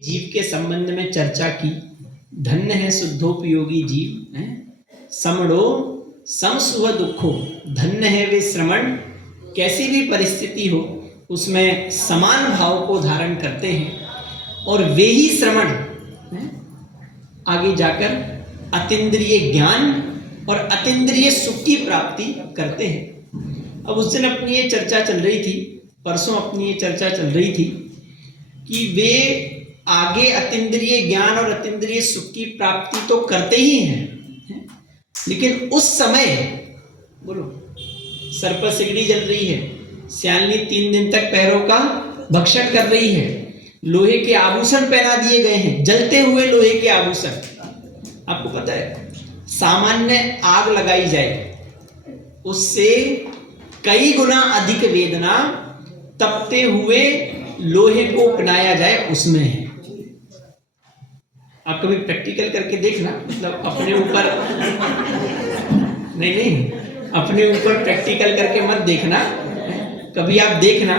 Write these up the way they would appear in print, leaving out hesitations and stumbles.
जीव के संबंध में चर्चा की। धन्य है शुद्धोपयोगी जीव, समणो समसुह दुखो। धन्य है वे श्रमण, कैसी भी परिस्थिति हो उसमें समान भाव को धारण करते हैं, और वे ही श्रमण आगे जाकर अतीन्द्रिय ज्ञान और अतीन्द्रिय सुख की प्राप्ति करते हैं। अब उस दिन अपनी ये चर्चा चल रही थी, परसों अपनी ये चर्चा चल रही थी कि वे आगे अतीन्द्रिय ज्ञान और अतीन्द्रिय सुख की प्राप्ति तो करते ही हैं, लेकिन उस समय बोलो सर पर सिगड़ी जल रही है, श्यालिनी 3 दिन तक पैरों का भक्षण कर रही है, लोहे के आभूषण पहना दिए गए हैं, जलते हुए लोहे के आभूषण। आपको पता है सामान्य आग लगाई जाए उससे कई गुना अधिक वेदना तपते हुए लोहे को अपनाया जाए उसमें है। आप कभी प्रैक्टिकल करके देखना, मतलब अपने ऊपर नहीं अपने ऊपर प्रैक्टिकल करके मत देखना, कभी आप देखना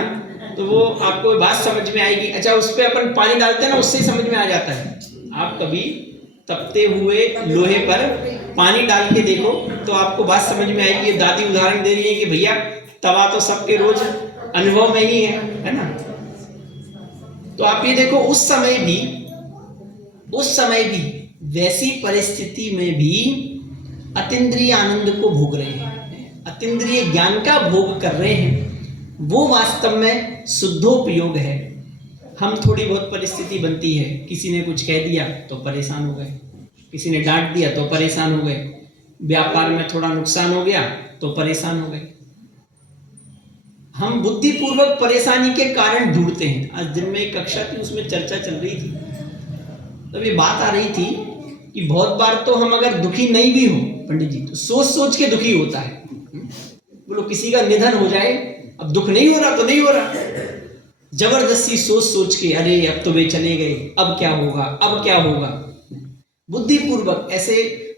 तो वो आपको बात समझ में आएगी। अच्छा, उस पर अपन पानी डालते हैं ना, उससे समझ में आ जाता है। आप कभी तपते हुए लोहे पर पानी डाल के देखो तो आपको बात समझ में आएगी। ये दादी उदाहरण दे रही है कि भैया तवा तो सबके रोज अनुभव में ही है ना। तो आप ये देखो उस समय भी वैसी परिस्थिति में भी अतीन्द्रिय आनंद को भोग रहे हैं, अतीन्द्रिय ज्ञान का भोग कर रहे हैं। वो वास्तव में शुद्धोपयोग है। हम थोड़ी बहुत परिस्थिति बनती है, किसी ने कुछ कह दिया तो परेशान हो गए, किसी ने डांट दिया तो परेशान हो गए, व्यापार में थोड़ा नुकसान हो गया तो परेशान हो गए। हम बुद्धिपूर्वक परेशानी के कारण ढूंढते हैं। आज दिन में एक कक्षा थी, उसमें चर्चा चल रही थी, तब ये बात आ रही थी कि बहुत बार तो हम अगर दुखी नहीं भी हो पंडित जी तो सोच सोच के दुखी होता है। बोलो किसी का निधन हो जाए, अब दुख नहीं हो रहा तो नहीं हो रहा, जबरदस्ती सोच सोच के अरे अब तो वे चले गए, अब क्या होगा, अब क्या होगा। बुद्धिपूर्वक ऐसे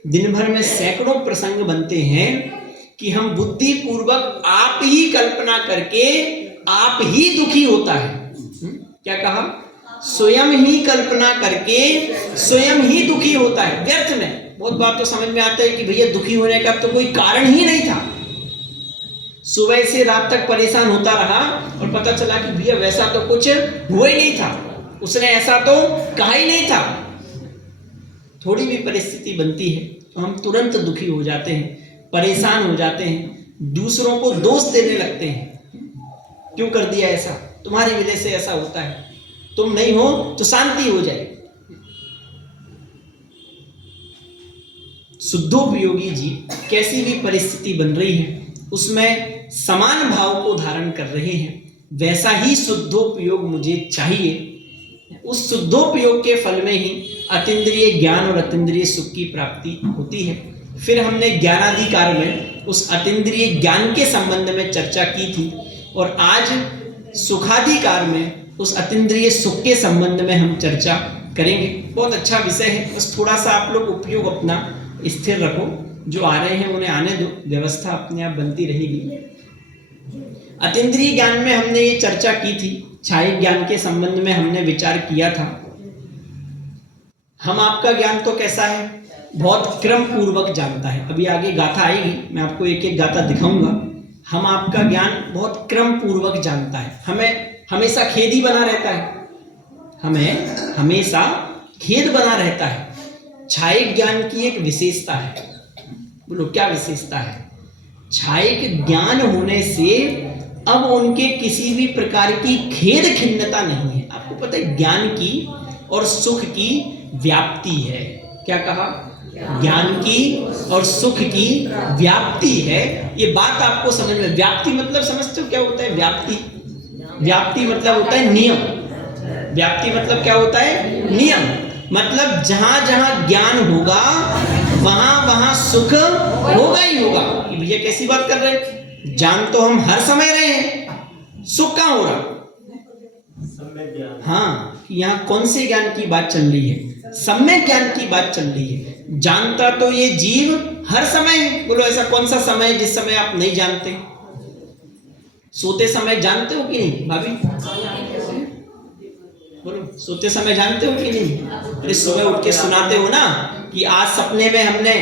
दिन भर में सैकड़ों प्रसंग बनते हैं कि हम बुद्धिपूर्वक आप ही कल्पना करके आप ही दुखी होता है। क्या कहा? स्वयं ही कल्पना करके स्वयं ही दुखी होता है, व्यर्थ में। बहुत बार तो समझ में आता है कि भैया दुखी होने का तो कोई कारण ही नहीं था, सुबह से रात तक परेशान होता रहा और पता चला कि भैया वैसा तो कुछ हुआ ही नहीं था, उसने ऐसा तो कहा ही नहीं था। थोड़ी भी परिस्थिति बनती है तो हम तुरंत दुखी हो जाते हैं, परेशान हो जाते हैं, दूसरों को दोष देने लगते हैं। क्यों कर दिया ऐसा, तुम्हारी वजह से ऐसा होता है, तुम नहीं हो तो शांति हो जाए। शुद्धोपयोगी जीव कैसी भी परिस्थिति बन रही है उसमें समान भाव को धारण कर रहे हैं। वैसा ही शुद्धोपयोग मुझे चाहिए। उस शुद्धोपयोग के फल में ही अतीन्द्रिय ज्ञान और अतीन्द्रिय सुख की प्राप्ति होती है। फिर हमने ज्ञानाधिकार में उस अतीन्द्रिय ज्ञान के संबंध में चर्चा की थी, और आज सुखाधिकार में उस अतीन्द्रिय सुख के संबंध में हम चर्चा करेंगे। बहुत अच्छा विषय है, बस थोड़ा सा आप लोग उपयोग अपना स्थिर रखो, जो आ रहे हैं उन्हें आने दो, व्यवस्था अपने आप बनती रहेगी। अतीन्द्रिय ज्ञान में हमने ये चर्चा की थी, छायिक ज्ञान के संबंध में हमने विचार किया था। हम आपका ज्ञान तो कैसा है, बहुत क्रम पूर्वक जानता है। अभी आगे गाथा आएगी, मैं आपको एक एक गाथा दिखाऊंगा। हम आपका ज्ञान बहुत क्रम पूर्वक जानता है, हमें हमेशा खेद ही बना रहता है, हमें हमेशा खेद बना रहता है। छायिक ज्ञान की एक विशेषता है, बोलो क्या विशेषता है? छायिक ज्ञान होने से अब उनके किसी भी प्रकार की खेद खिन्नता नहीं है। आपको पता है ज्ञान की और सुख की व्याप्ति है। क्या कहा? ज्ञान की और सुख की व्याप्ति है। ये बात आपको समझ में, व्याप्ति मतलब समझते हो क्या होता है? व्याप्ति मतलब होता है नियम। व्याप्ति मतलब क्या होता है? नियम। मतलब जहां जहां ज्ञान होगा वहां वहां सुख होगा ही होगा। भैया कैसी बात कर रहे हैं, जान तो हम हर समय रहे हैं, सुख कहां हो रहा? हाँ, यहाँ कौन से ज्ञान की बात चल रही है? सम्यक ज्ञान की बात चल रही है। जानता तो ये जीव हर समय है। बोलो ऐसा कौन सा समय है जिस समय आप नहीं जानते? सोते समय जानते हो कि नहीं भाभी? बोलो, सोते समय जानते हो कि नहीं? अरे सुबह उठ के सुनाते हो ना कि आज सपने में हमने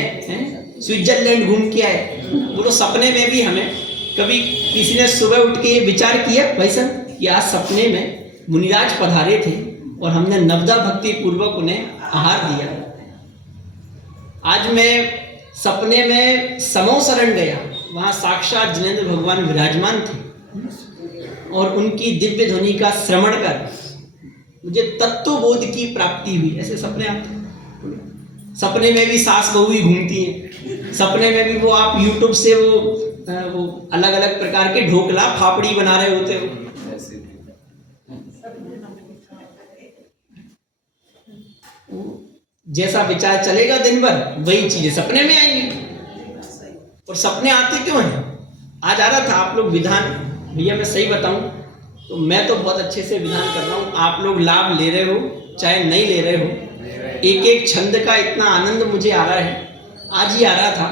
स्विट्जरलैंड घूम के आए। बोलो, सपने में भी हमें कभी किसी ने सुबह उठ के ये विचार किया भाई साहब कि आज सपने में मुनिराज पधारे थे और हमने नवदा भक्ति पूर्वक उन्हें आहार दिया। आज मैं सपने में समो शरण गया, वहां साक्षात जिनेंद्र भगवान विराजमान थे और उनकी दिव्य ध्वनि का श्रवण कर मुझे तत्वबोध की प्राप्ति हुई। ऐसे सपने आते हैं। सपने में भी सास बहू ही घूमती हैं। सपने में भी वो आप यूट्यूब से वो अलग अलग प्रकार के ढोकला फाफड़ी बना रहे होते हो। जैसा विचार चलेगा दिन भर वही चीजें सपने में आएंगी। और सपने आते क्यों हैं? आज आ रहा था आप लोग विधान, भैया मैं सही बताऊं तो मैं तो बहुत अच्छे से विधान कर रहा हूं, आप लोग लाभ ले रहे हो चाहे नहीं ले रहे हो। एक एक छंद का इतना आनंद मुझे आ रहा है। आज ही आ रहा था,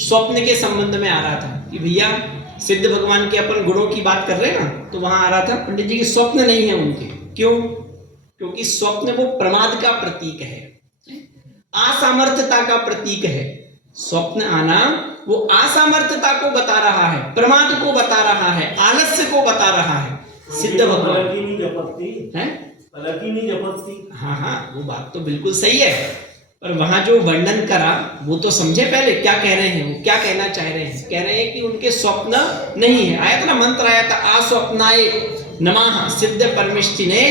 स्वप्न के संबंध में आ रहा था कि भैया सिद्ध भगवान के अपन गुणों की बात कर रहे हैं ना, तो वहां आ रहा था पंडित जी की स्वप्न नहीं है उनके। क्यों? क्योंकि स्वप्न वो प्रमाद का प्रतीक है, असामर्थ्यता का प्रतीक है। स्वप्न आना वो असामर्थ्यता को बता रहा है, प्रमाद को बता रहा है, आलस्य को बता रहा है। सिद्ध भगवान हाँ हाँ, वो बात तो बिल्कुल सही है, पर वहां जो वर्णन करा वो तो समझे पहले क्या कह रहे हैं, वो क्या कहना चाह रहे हैं। कह रहे हैं कि उनके स्वप्न नहीं है। आया था ना, मंत्र आया था आस्वप्नाय नमः, सिद्ध परमेष्ठिने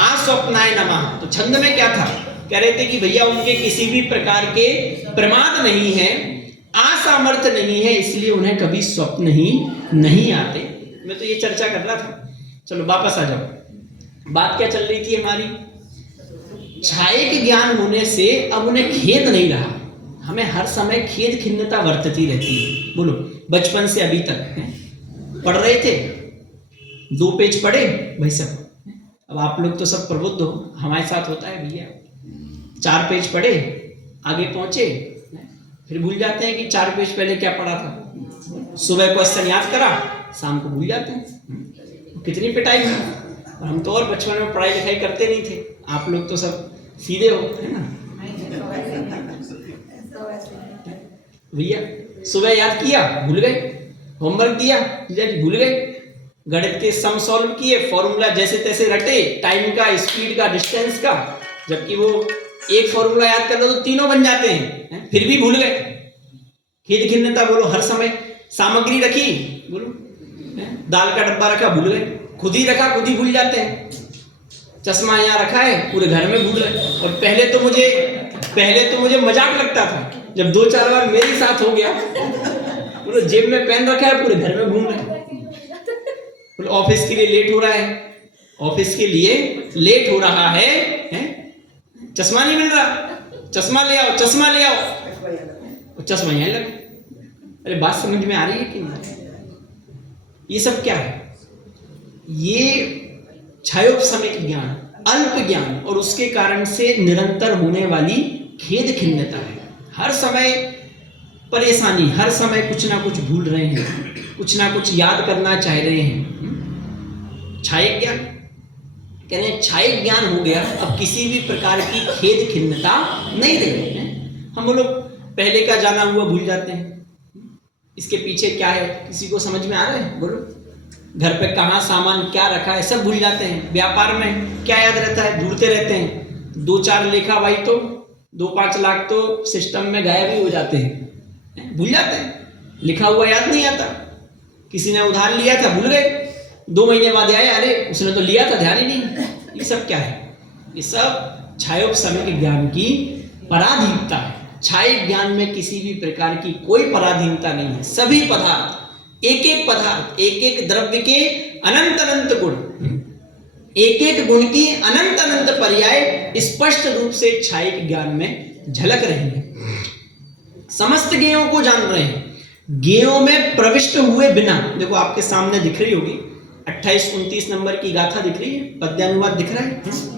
आस्वप्नाय नमः। तो छंद में क्या था? कह रहे थे कि भैया उनके किसी भी प्रकार के प्रमाद नहीं है, असामर्थ्य नहीं है, इसलिए उन्हें कभी स्वप्न ही नहीं आते। मैं तो ये चर्चा कर रहा था। चलो वापस आ जाओ। बात क्या चल रही थी हमारी? छायक ज्ञान होने से अब उन्हें खेद नहीं रहा। हमें हर समय खेद खिन्नता वर्तती रहती है। बोलो, बचपन से अभी तक पढ़ रहे थे, 2 पेज पढ़े भाई साहब, अब आप लोग तो सब प्रबुद्ध हो, हमारे साथ होता है भैया। 4 पेज पढ़े, आगे पहुंचे, फिर भूल जाते हैं कि 4 पेज पहले क्या पढ़ा था। सुबह क्वेश्चन याद करा, शाम को भूल जाते हैं। कितनी पिटाई हुई। और हम तो और बचपन में पढ़ाई लिखाई करते नहीं थे, आप लोग तो सब सीधे हो, है ना भैया। सुबह याद किया, भूल गए। होमवर्क दिया, भूल गए। गणित के सम सॉल्व किए, फॉर्मूला जैसे तैसे रटे, टाइम का, स्पीड का, डिस्टेंस का, जबकि वो एक फॉर्मूला याद कर लो तो 3 बन जाते हैं, फिर भी भूल गए। खेद खिन्नता बोलो हर समय। सामग्री रखी, बोलो दाल का डब्बा रखा, भूल गए। खुद ही रखा, खुद ही भूल जाते हैं। चश्मा यहाँ रखा है, पूरे घर में भूल गए। और पहले तो मुझे मजाक लगता था, जब 2-4 बार मेरे साथ हो गया, बोलो जेब में पेन रखा है, पूरे घर में घूम रहे। बोलो ऑफिस के लिए लेट हो रहा है, ऑफिस के लिए लेट हो रहा है, चश्मा नहीं मिल रहा, चश्मा ले आओ, चश्मा ले आओ, चश्मा यहीं लगा। अरे बात समझ में आ रही है कि नहीं? ये सब क्या है? ये क्षयोपशमिक ज्ञान, अल्प ज्ञान और उसके कारण से निरंतर होने वाली खेद खिन्नता है। हर समय परेशानी, हर समय कुछ ना कुछ भूल रहे हैं, कुछ ना कुछ याद करना चाह रहे हैं। क्षयिक ज्ञान कह रहे हैं, क्षयिक ज्ञान हो गया, अब किसी भी प्रकार की खेद खिन्नता नहीं रही है। हम लोग पहले का जाना हुआ भूल जाते हैं। इसके पीछे क्या है, किसी को समझ में आ रहा है? बोलो, घर पे कहाँ सामान क्या रखा है सब भूल जाते हैं। व्यापार में क्या याद रहता है? ढूंढते रहते हैं। 2-4 लेखा भाई तो 2-5 लाख तो सिस्टम में गायब ही हो जाते हैं, भूल जाते हैं। लिखा हुआ याद नहीं आता। किसी ने उधार लिया था, भूल गए, 2 महीने बाद आए, अरे उसने तो लिया था, ध्यान ही नहीं। ये सब क्या है? ये सब क्षयोपशमिक ज्ञान की पराधीनता है। क्षयिक ज्ञान में किसी भी प्रकार की कोई पराधीनता नहीं है। सभी पदार्थ, एक एक पदार्थ, एक एक द्रव्य के अनंत अनंत गुण, एक एक गुण की अनंत अनंत पर्याय स्पष्ट रूप से क्षयिक ज्ञान में झलक रही है। समस्त ज्ञेयों को जान रहे हैं। ज्ञेयों में प्रविष्ट हुए बिना, देखो आपके सामने दिख रही होगी, 28-29 नंबर की गाथा दिख रही है, पद्यानुवाद दिख रहा है।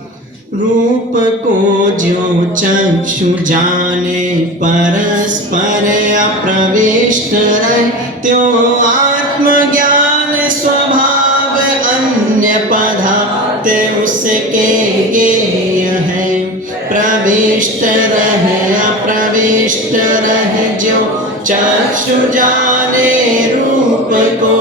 रूप को जो चक्षु जाने, परस्पर अप्रविष्ट रहे, त्यो आत्मज्ञान स्वभाव अन्य पदार्थ उसके प्रविष्ट रह अप्रविष्ट रह जो चक्षु जाने रूप को,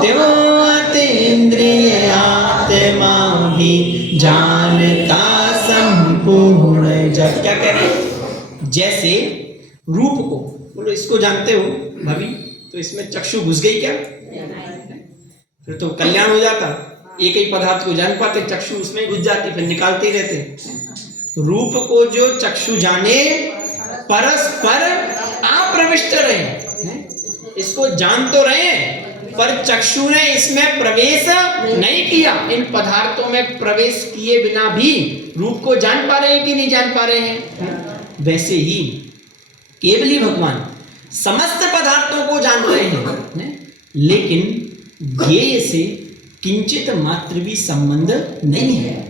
त्यों अतीन्द्रिय आत्मा भी जानता संपूर्ण जग। क्या कह रहे हैं? जैसे रूप को, बोलो इसको जानते हो भाभी, तो इसमें चक्षु घुस गई क्या? फिर तो कल्याण हो जाता, एक ही पदार्थ को जान पाते, चक्षु उसमें घुस जाती, फिर निकालते ही रहते। रूप को जो चक्षु जाने परस्पर अप्रविष्ट रहे, इसको जान तो रहे पर चक्षु ने इसमें प्रवेश नहीं किया। इन पदार्थों में प्रवेश किए बिना भी रूप को जान पा रहे हैं कि नहीं जान पा रहे हैं? वैसे ही केवली भगवान समस्त पदार्थों को जान रहे हैं, लेकिन ज्ञेय से किंचित मात्र भी संबंध नहीं है।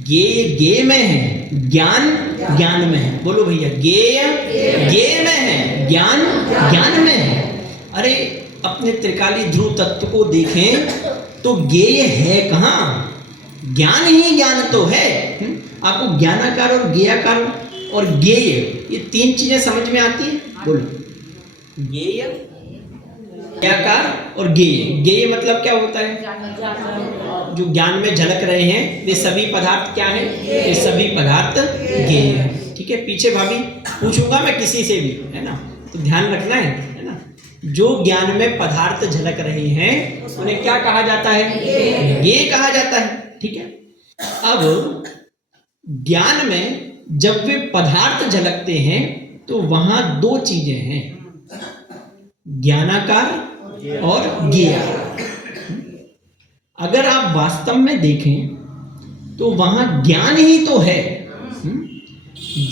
ज्ञेय ज्ञेय में है, ज्ञान ज्ञान में है। बोलो भैया, ज्ञेय ज्ञेय में है, ज्ञान ज्ञान में है। अरे अपने त्रिकाली ध्रुव तत्व को देखें तो ज्ञेय है कहाँ? ज्ञान ही ज्ञान तो है। आपको ज्ञानाकार और ज्ञेयाकार और ज्ञेय, ये तीन चीजें समझ में आती है? बोलो, ज्ञेय, ज्ञेयाकार और ज्ञेय। ज्ञेय मतलब क्या होता है? जो ज्ञान में झलक रहे हैं वे सभी पदार्थ क्या है? ये सभी पदार्थ ज्ञेय है। ठीक है, पीछे भाभी पूछूंगा मैं किसी से भी, है ना, तो ध्यान रखना है ना। जो ज्ञान में पदार्थ झलक रहे हैं उन्हें क्या कहा जाता है? ज्ञेय कहा जाता है। ठीक है, अब ज्ञान में जब वे पदार्थ झलकते हैं तो वहां दो चीजें हैं, ज्ञानाकार और ज्ञेयाकार। अगर आप वास्तव में देखें तो वहां ज्ञान ही तो है,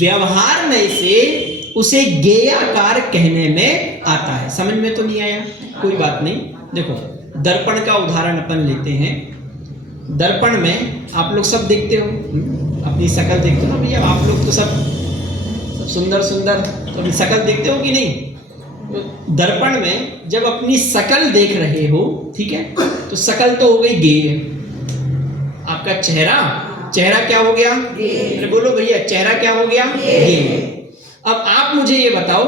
व्यवहार में से उसे ज्ञेयाकार कहने में आता है। समझ में तो नहीं आया? कोई बात नहीं। देखो, दर्पण का उदाहरण अपन लेते हैं। दर्पण में आप लोग सब देखते हो, अपनी शकल देखते हो भैया, आप लोग तो सब सुंदर सुंदर तो अपनी शकल देखते हो कि नहीं? तो दर्पण में जब अपनी शकल देख रहे हो, ठीक है, तो शकल तो हो गई ज्ञेय। आपका चेहरा, चेहरा क्या हो गया? अरे बोलो भैया, चेहरा क्या हो गया? ज्ञेय। अब आप मुझे ये बताओ,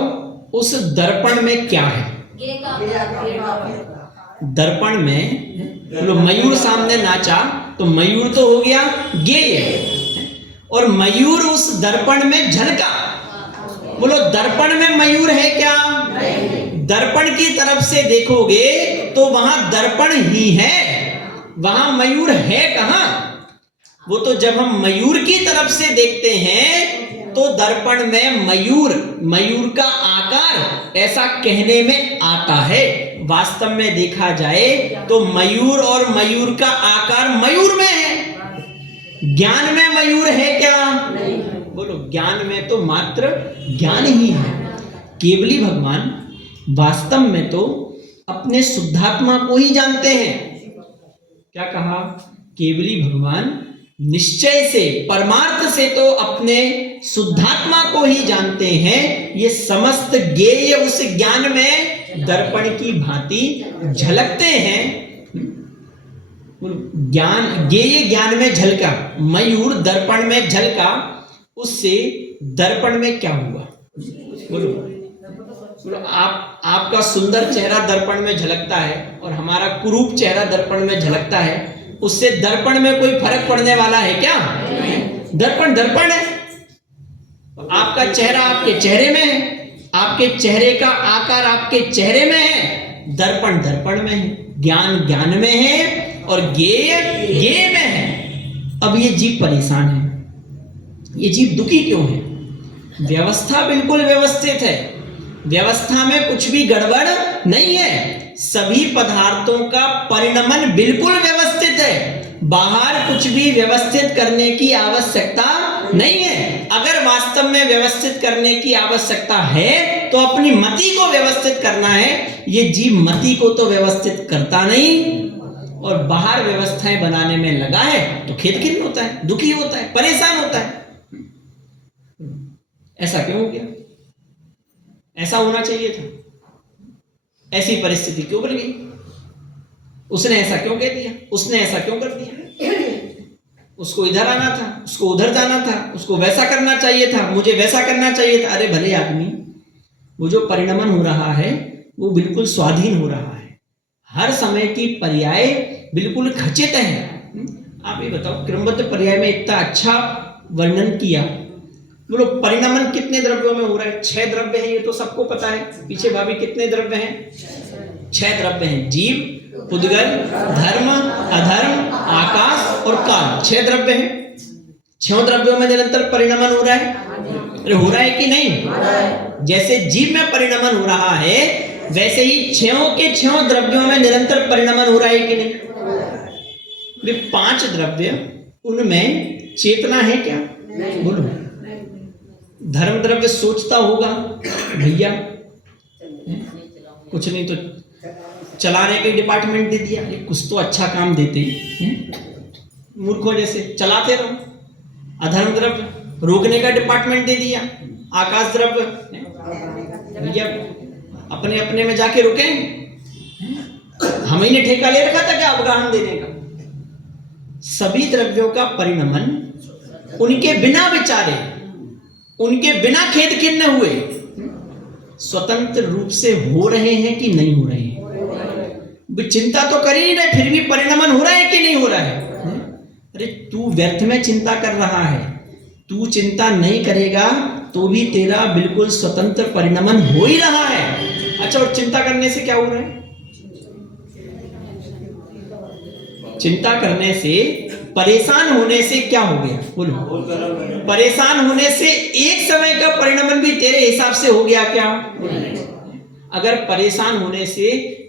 उस दर्पण में क्या है? दर्पण में बोलो मयूर सामने नाचा तो मयूर तो हो गया ज्ञेय, और मयूर उस दर्पण में झलका। बोलो दर्पण में मयूर है क्या? दर्पण की तरफ से देखोगे तो वहां दर्पण ही है, वहां मयूर है कहां? वो तो जब हम मयूर की तरफ से देखते हैं तो दर्पण में मयूर, मयूर का आकार ऐसा कहने में आता है। वास्तव में देखा जाए तो मयूर और मयूर का आकार मयूर में है। ज्ञान में मयूर है क्या? बोलो, ज्ञान में तो मात्र ज्ञान ही है। केवली भगवान वास्तव में तो अपने शुद्धात्मा को ही जानते हैं। क्या कहा? केवली भगवान निश्चय से, परमार्थ से तो अपने शुद्धात्मा को ही जानते हैं। ये समस्त ज्ञेय उस ज्ञान में दर्पण की भांति झलकते हैं। ज्ञान, ज्ञेय ज्ञान में झलका, मयूर दर्पण में झलका, उससे दर्पण में क्या हुआ? बोलो बोलो, आपका सुंदर चेहरा दर्पण में झलकता है और हमारा कुरूप चेहरा दर्पण में झलकता है, उससे दर्पण में कोई फर्क पड़ने वाला है क्या? दर्पण दर्पण है। आपका चेहरा आपके चेहरे में है, आपके चेहरे का आकार आपके चेहरे में है, दर्पण दर्पण में है, ज्ञान ज्ञान में है और ज्ञेय ज्ञेय में है। अब ये जीव परेशान है। ये जीव दुखी क्यों है? व्यवस्था बिल्कुल व्यवस्थित है, व्यवस्था में कुछ भी गड़बड़ नहीं है। सभी पदार्थों का परिणमन बिल्कुल व्यवस्थित है, बाहर कुछ भी व्यवस्थित करने की आवश्यकता नहीं है। अगर वास्तव में व्यवस्थित करने की आवश्यकता है तो अपनी मति को व्यवस्थित करना है। ये जीव मति को तो व्यवस्थित करता नहीं और बाहर व्यवस्थाएं बनाने में लगा है तो खेद खिन्न होता है, दुखी होता है, परेशान होता है। ऐसा क्यों हो गया? ऐसा होना चाहिए था? ऐसी परिस्थिति क्यों बन गई? उसने ऐसा क्यों कह दिया? उसने ऐसा क्यों कर दिया? उसको इधर आना था, उसको उधर जाना था, उसको वैसा करना चाहिए था, मुझे वैसा करना चाहिए था। अरे भले आदमी, वो जो परिणमन हो रहा है वो बिल्कुल स्वाधीन हो रहा है, हर समय की पर्याय बिल्कुल खचित है। आप ये बताओ, क्रमबद्ध पर्याय में इतना अच्छा वर्णन किया, बोलो परिणमन कितने द्रव्यों में हो रहा है? 6 द्रव्य हैं, ये तो सबको पता है। पीछे भाभी कितने द्रव्य हैं? 6 द्रव्य हैं। जीव, पुद्गल, धर्म, अधर्म, आकाश और काल, 6 द्रव्य हैं। 6 द्रव्यों में निरंतर परिणमन हो रहा है। अरे हो रहा है कि नहीं? जैसे जीव में परिणमन हो रहा है, वैसे ही 6 के 6 द्रव्यों में निरंतर परिणमन हो रहा है कि नहीं? वे 5 द्रव्य, उनमें चेतना है क्या? बोलो। धर्म द्रव्य सोचता होगा भैया, कुछ नहीं तो चलाने के डिपार्टमेंट दे दिया, कुछ तो अच्छा काम देते हैं, मूर्खों जैसे चलाते रहो। अधर्म द्रव्य रोकने का डिपार्टमेंट दे दिया। आकाश द्रव्य भैया अपने अपने में जाके रुके, हम ही ने ठेका ले रखा था क्या अवगाहन देने का? सभी द्रव्यों का परिणमन उनके बिना विचारे, उनके बिना खेद खिन्न हुए स्वतंत्र रूप से हो रहे हैं कि नहीं हो रहे हैं? चिंता तो कर ही नहीं रहे, फिर भी परिणमन हो रहा है कि नहीं हो रहा है? अरे तू व्यर्थ में चिंता कर रहा है, तू चिंता नहीं करेगा तो भी तेरा बिल्कुल स्वतंत्र परिणमन हो ही रहा है। अच्छा, और चिंता करने से क्या हो रहा है? चिंता करने से, परेशान होने से क्या हो गया? बोलो। परेशान होने से एक समय का परिणमन भी तेरे हिसाब से हो गया क्या? अगर परेशान होने से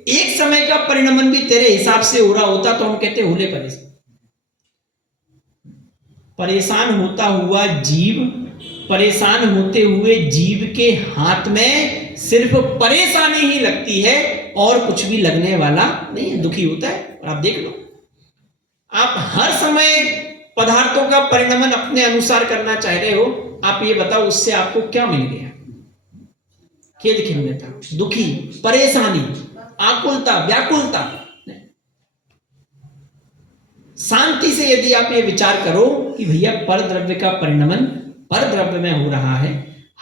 एक समय का परिणमन भी तेरे हिसाब से हो रहा होता तो हम कहते होले परेशान। परेशान होता हुआ जीव, परेशान होते हुए जीव के हाथ में सिर्फ परेशानी ही लगती है और कुछ भी लगने वाला नहीं है। दुखी होता है। और आप देख लो, आप हर समय पदार्थों का परिणमन अपने अनुसार करना चाह रहे हो, आप ये बताओ उससे आपको क्या मिल गया? खेद खिन्नता, दुखी, परेशानी, आकुलता, व्याकुलता। शांति से यदि आप ये विचार करो कि भैया पर द्रव्य का परिणमन पर द्रव्य में हो रहा है,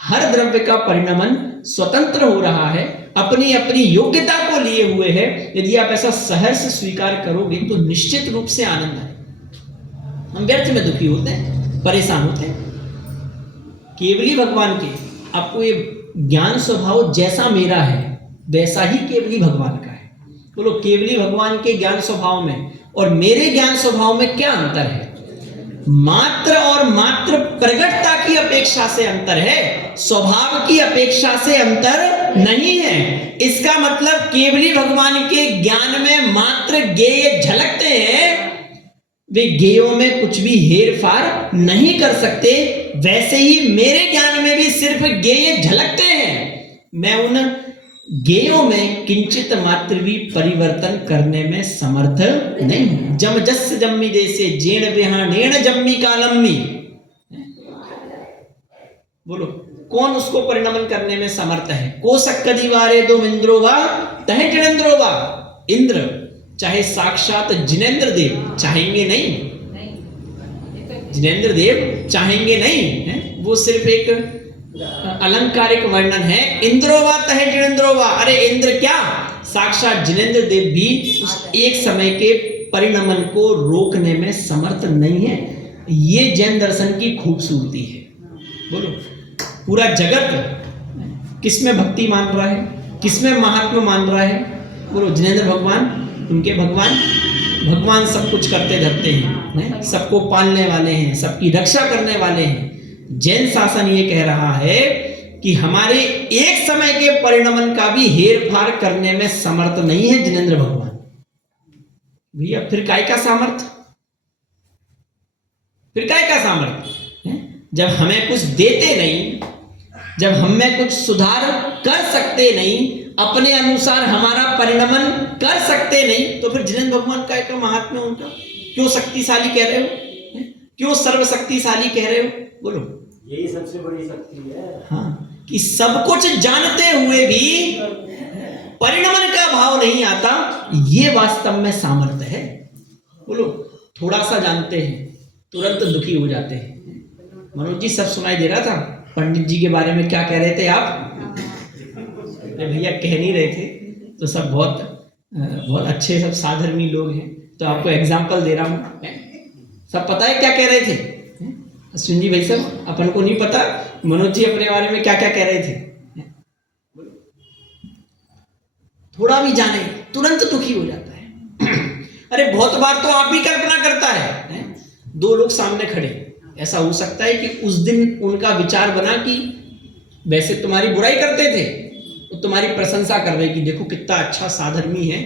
हर द्रव्य का परिणमन स्वतंत्र हो रहा है, अपनी अपनी योग्यता को लिए हुए है, यदि आप ऐसा सहर्ष स्वीकार करोगे तो निश्चित रूप से आनंद आए। हम व्यर्थ में दुखी होते हैं, परेशान होते हैं। केवली भगवान के, आपको ये ज्ञान स्वभाव जैसा मेरा है वैसा ही केवली भगवान का है। बोलो, केवली भगवान के ज्ञान स्वभाव में और मेरे ज्ञान स्वभाव में क्या अंतर है? मात्र और मात्र प्रगटता की अपेक्षा से अंतर है, स्वभाव की अपेक्षा से अंतर नहीं है। इसका मतलब केवली भगवान के ज्ञान में मात्र ज्ञेय झलकते हैं, वे ज्ञेयों में कुछ भी हेर फार नहीं कर सकते। वैसे ही मेरे ज्ञान में भी सिर्फ ज्ञेय झलकते हैं, मैं उन ज्ञेयों में किंचित मात्र भी परिवर्तन करने में समर्थ नहीं हूं। जम जस जम्मी जैसे जेण विहानेण जम्मी कालम्मी। बोलो, कौन उसको परिणमन करने में समर्थ है? कोशक कदिवारे दो इंद्रो वा तहे जिनेंद्रो वा। इंद्र चाहे साक्षात जिनेंद्र देव चाहेंगे नहीं, जिनेंद्र देव चाहेंगे नहीं है, वो सिर्फ एक अलंकारिक वर्णन है। इंद्रोवा तहे जिनेंद्रोवा। अरे इंद्र क्या, साक्षात जिनेंद्र देव भी उस एक समय के परिणमन को रोकने में समर्थ नहीं है। ये जैन दर्शन की खूबसूरती है। बोलो, पूरा जगत किसमें भक्ति मान रहा है, किसमें महात्मा मान रहा है? बोलो, जिनेंद्र भगवान, उनके भगवान। भगवान सब कुछ करते धरते हैं, सबको पालने वाले हैं, सबकी रक्षा करने वाले हैं। जैन शासन ये कह रहा है कि हमारे एक समय के परिणमन का भी हेर फार करने में समर्थ नहीं है जिनेंद्र भगवान। भैया फिर काय का सामर्थ? फिर काय का सामर्थ? जब हमें कुछ देते नहीं, जब हमें कुछ सुधार कर सकते नहीं, अपने अनुसार हमारा परिणमन कर सकते नहीं, तो फिर जिनेंद्र भगवान काय का महात्म्य उनका? क्यों शक्तिशाली कह रहे हो? क्यों सर्वशक्तिशाली कह रहे हो? बोलो, यही सबसे बड़ी शक्ति है। हाँ, कि सब कुछ जानते हुए भी परिणमन का भाव नहीं आता, ये वास्तव में सामर्थ्य है। बोलो, थोड़ा सा जानते हैं, तुरंत दुखी हो जाते हैं। मनोज जी सब सुनाई दे रहा था, पंडित जी के बारे में क्या कह रहे थे आप? अरे भैया कह नहीं रहे थे, तो सब बहुत अच्छे सब साधर्मी लोग हैं, तो आपको एग्जाम्पल दे रहा हूँ। सब पता है क्या कह रहे थे? अश्विन जी भाई साहब अपन को नहीं पता मनोज जी अपने बारे में क्या क्या कह रहे थे? थोड़ा भी जाने तुरंत दुखी हो जाता है। अरे बहुत बार तो आप भी कल्पना करता है, दो लोग सामने खड़े, ऐसा हो सकता है कि उस दिन उनका विचार बना कि वैसे तुम्हारी बुराई करते थे तो तुम्हारी प्रशंसा कर रहे कि देखो कितना अच्छा साधर्मी है,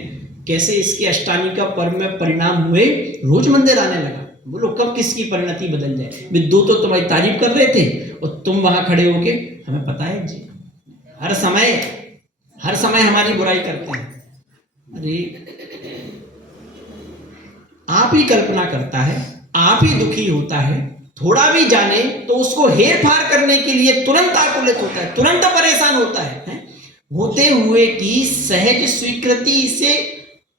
कैसे इसके अष्टांगिका पर्व में परिणाम हुए, रोज मंदिर आने लगा। बोलो कब किसकी परिणति बदल जाए। वे दो तो तुम्हारी तारीफ कर रहे थे और तुम वहां खड़े होके, हमें पता है जी हर समय हमारी बुराई करते हैं। अरे आप ही कल्पना करता है, आप ही दुखी होता है, थोड़ा भी जाने तो उसको हेर फार करने के लिए तुरंत आकुलित होता है, तुरंत परेशान होता है। होते हुए की सहज स्वीकृति इसे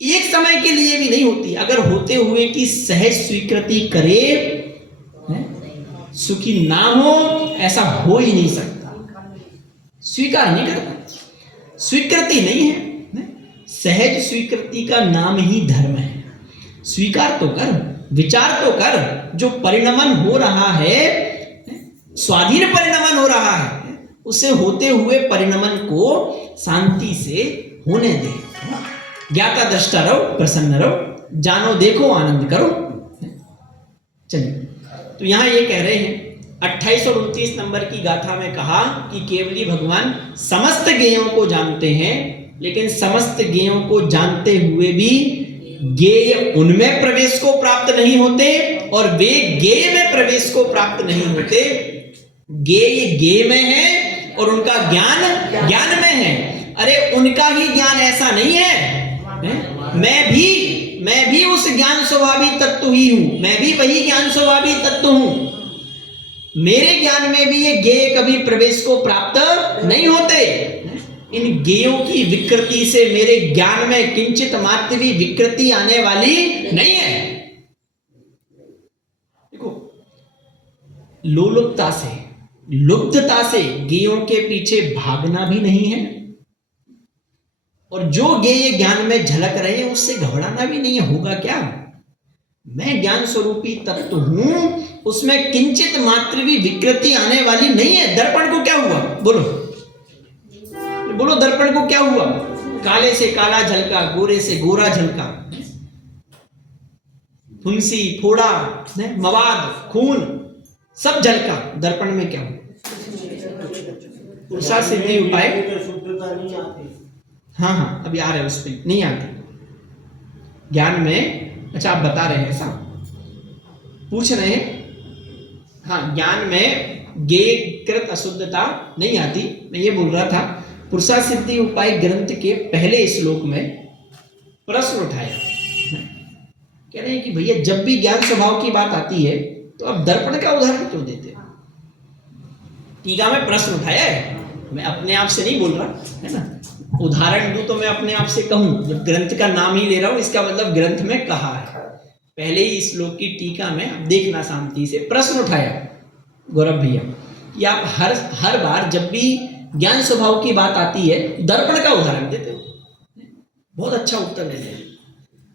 एक समय के लिए भी नहीं होती। अगर होते हुए की सहज स्वीकृति करे, सुखी ना हो, ऐसा हो ही नहीं सकता। स्वीकार नहीं करता, स्वीकृति नहीं है। सहज स्वीकृति का नाम ही धर्म है। स्वीकार तो कर, विचार तो कर, जो परिणमन हो रहा है, स्वाधीन परिणमन हो रहा है, उसे होते हुए परिणमन को शांति से होने दे। ज्ञाता दृष्टा रहो, प्रसन्न रहो, जानो देखो आनंद करो। चलिए, तो यहां ये कह रहे हैं 28 और 29 नंबर की गाथा में कहा कि केवली भगवान समस्त ज्ञेयों को जानते हैं, लेकिन समस्त ज्ञेयों को जानते हुए भी ज्ञेय उनमें प्रवेश को प्राप्त नहीं होते और वे ज्ञेय में प्रवेश को प्राप्त नहीं होते। ज्ञेय ज्ञेय में है और उनका ज्ञान ज्ञान में है। अरे उनका ही ज्ञान ऐसा नहीं है, मैं भी उस ज्ञान स्वभावी तत्व ही हूं, मैं भी वही ज्ञान स्वभावी तत्व हूं। मेरे ज्ञान में भी ये ज्ञेय कभी प्रवेश को प्राप्त नहीं होते। इन ज्ञेयों की विकृति से मेरे ज्ञान में किंचित मात्र भी विकृति आने वाली नहीं है। देखो, लोलुपता से, लुप्तता से ज्ञेयों के पीछे भागना भी नहीं है, और जो ज्ञेय ज्ञान में झलक रहे हैं उससे घबराना भी नहीं है। होगा क्या? मैं ज्ञान स्वरूपी तत्व हूं, उसमें किंचित मात्र भी विकृति आने वाली नहीं है। दर्पण को क्या हुआ? बोलो दर्पण को क्या हुआ? काले से काला झलका, गोरे से गोरा झलका, फुंसी, फोड़ा, मवाद, खून सब झलका। दर्पण में क्या हुआ? पुरुषा सिद्धि उपाय। हाँ अभी आ रहे हैं, उस पर नहीं आते ज्ञान में। अच्छा आप बता रहे हैं, ऐसा पूछ रहे हैं। हाँ, ज्ञान में ज्ञेय कृत अशुद्धता नहीं आती। मैं ये बोल रहा था, पुरुषा सिद्धि उपाय ग्रंथ के पहले श्लोक में प्रश्न उठाया, कह रहे हैं कि भैया जब भी ज्ञान स्वभाव की बात आती है तो आप दर्पण का उदाहरण क्यों देते हैं? टीका में प्रश्न उठाया है, मैं अपने आप से नहीं बोल रहा है ना। उदाहरण दूं तो मैं अपने आप से कहूं, जब ग्रंथ का नाम ही ले रहा हूं इसका मतलब ग्रंथ में कहा है। पहले ही श्लोक की टीका में आप देखना शांति से, प्रश्न उठाया गौरव भैया कि आप हर बार जब भी ज्ञान स्वभाव की बात आती है दर्पण का उदाहरण देते हो। बहुत अच्छा उत्तर देते हैं,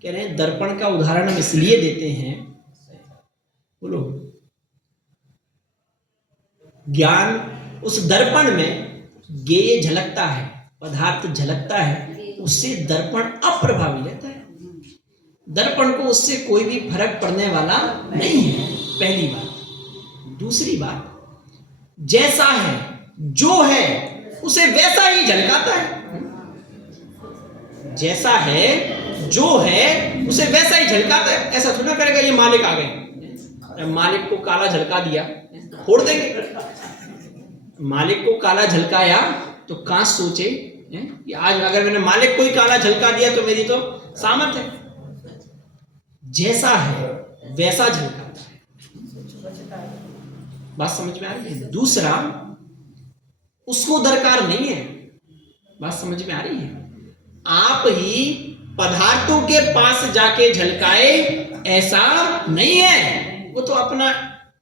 कह रहे हैं दर्पण का उदाहरण हम इसलिए देते हैं, बोलो ज्ञान उस दर्पण में ज्ञेय झलकता है, पदार्थ झलकता है, उससे दर्पण अप्रभावी रहता है। दर्पण को उससे कोई भी फर्क पड़ने वाला नहीं है, पहली बात। दूसरी बात, जैसा है जो है उसे वैसा ही झलकाता है। जैसा है जो है उसे वैसा ही झलकाता है। ऐसा थोड़ा करेगा ये मालिक आ गए, मालिक को काला झलका दिया फोड़ देंगे। मालिक को काला झलकाया तो काश सोचे कि आज अगर मैंने मालिक को ही काला झलका दिया तो मेरी तो सामर्थ है। जैसा है वैसा झलकाता है। बात समझ में आ रही है? दूसरा, उसको दरकार नहीं है। बात समझ में आ रही है? आप ही पदार्थों के पास जाके झलकाए ऐसा नहीं है। वो तो अपना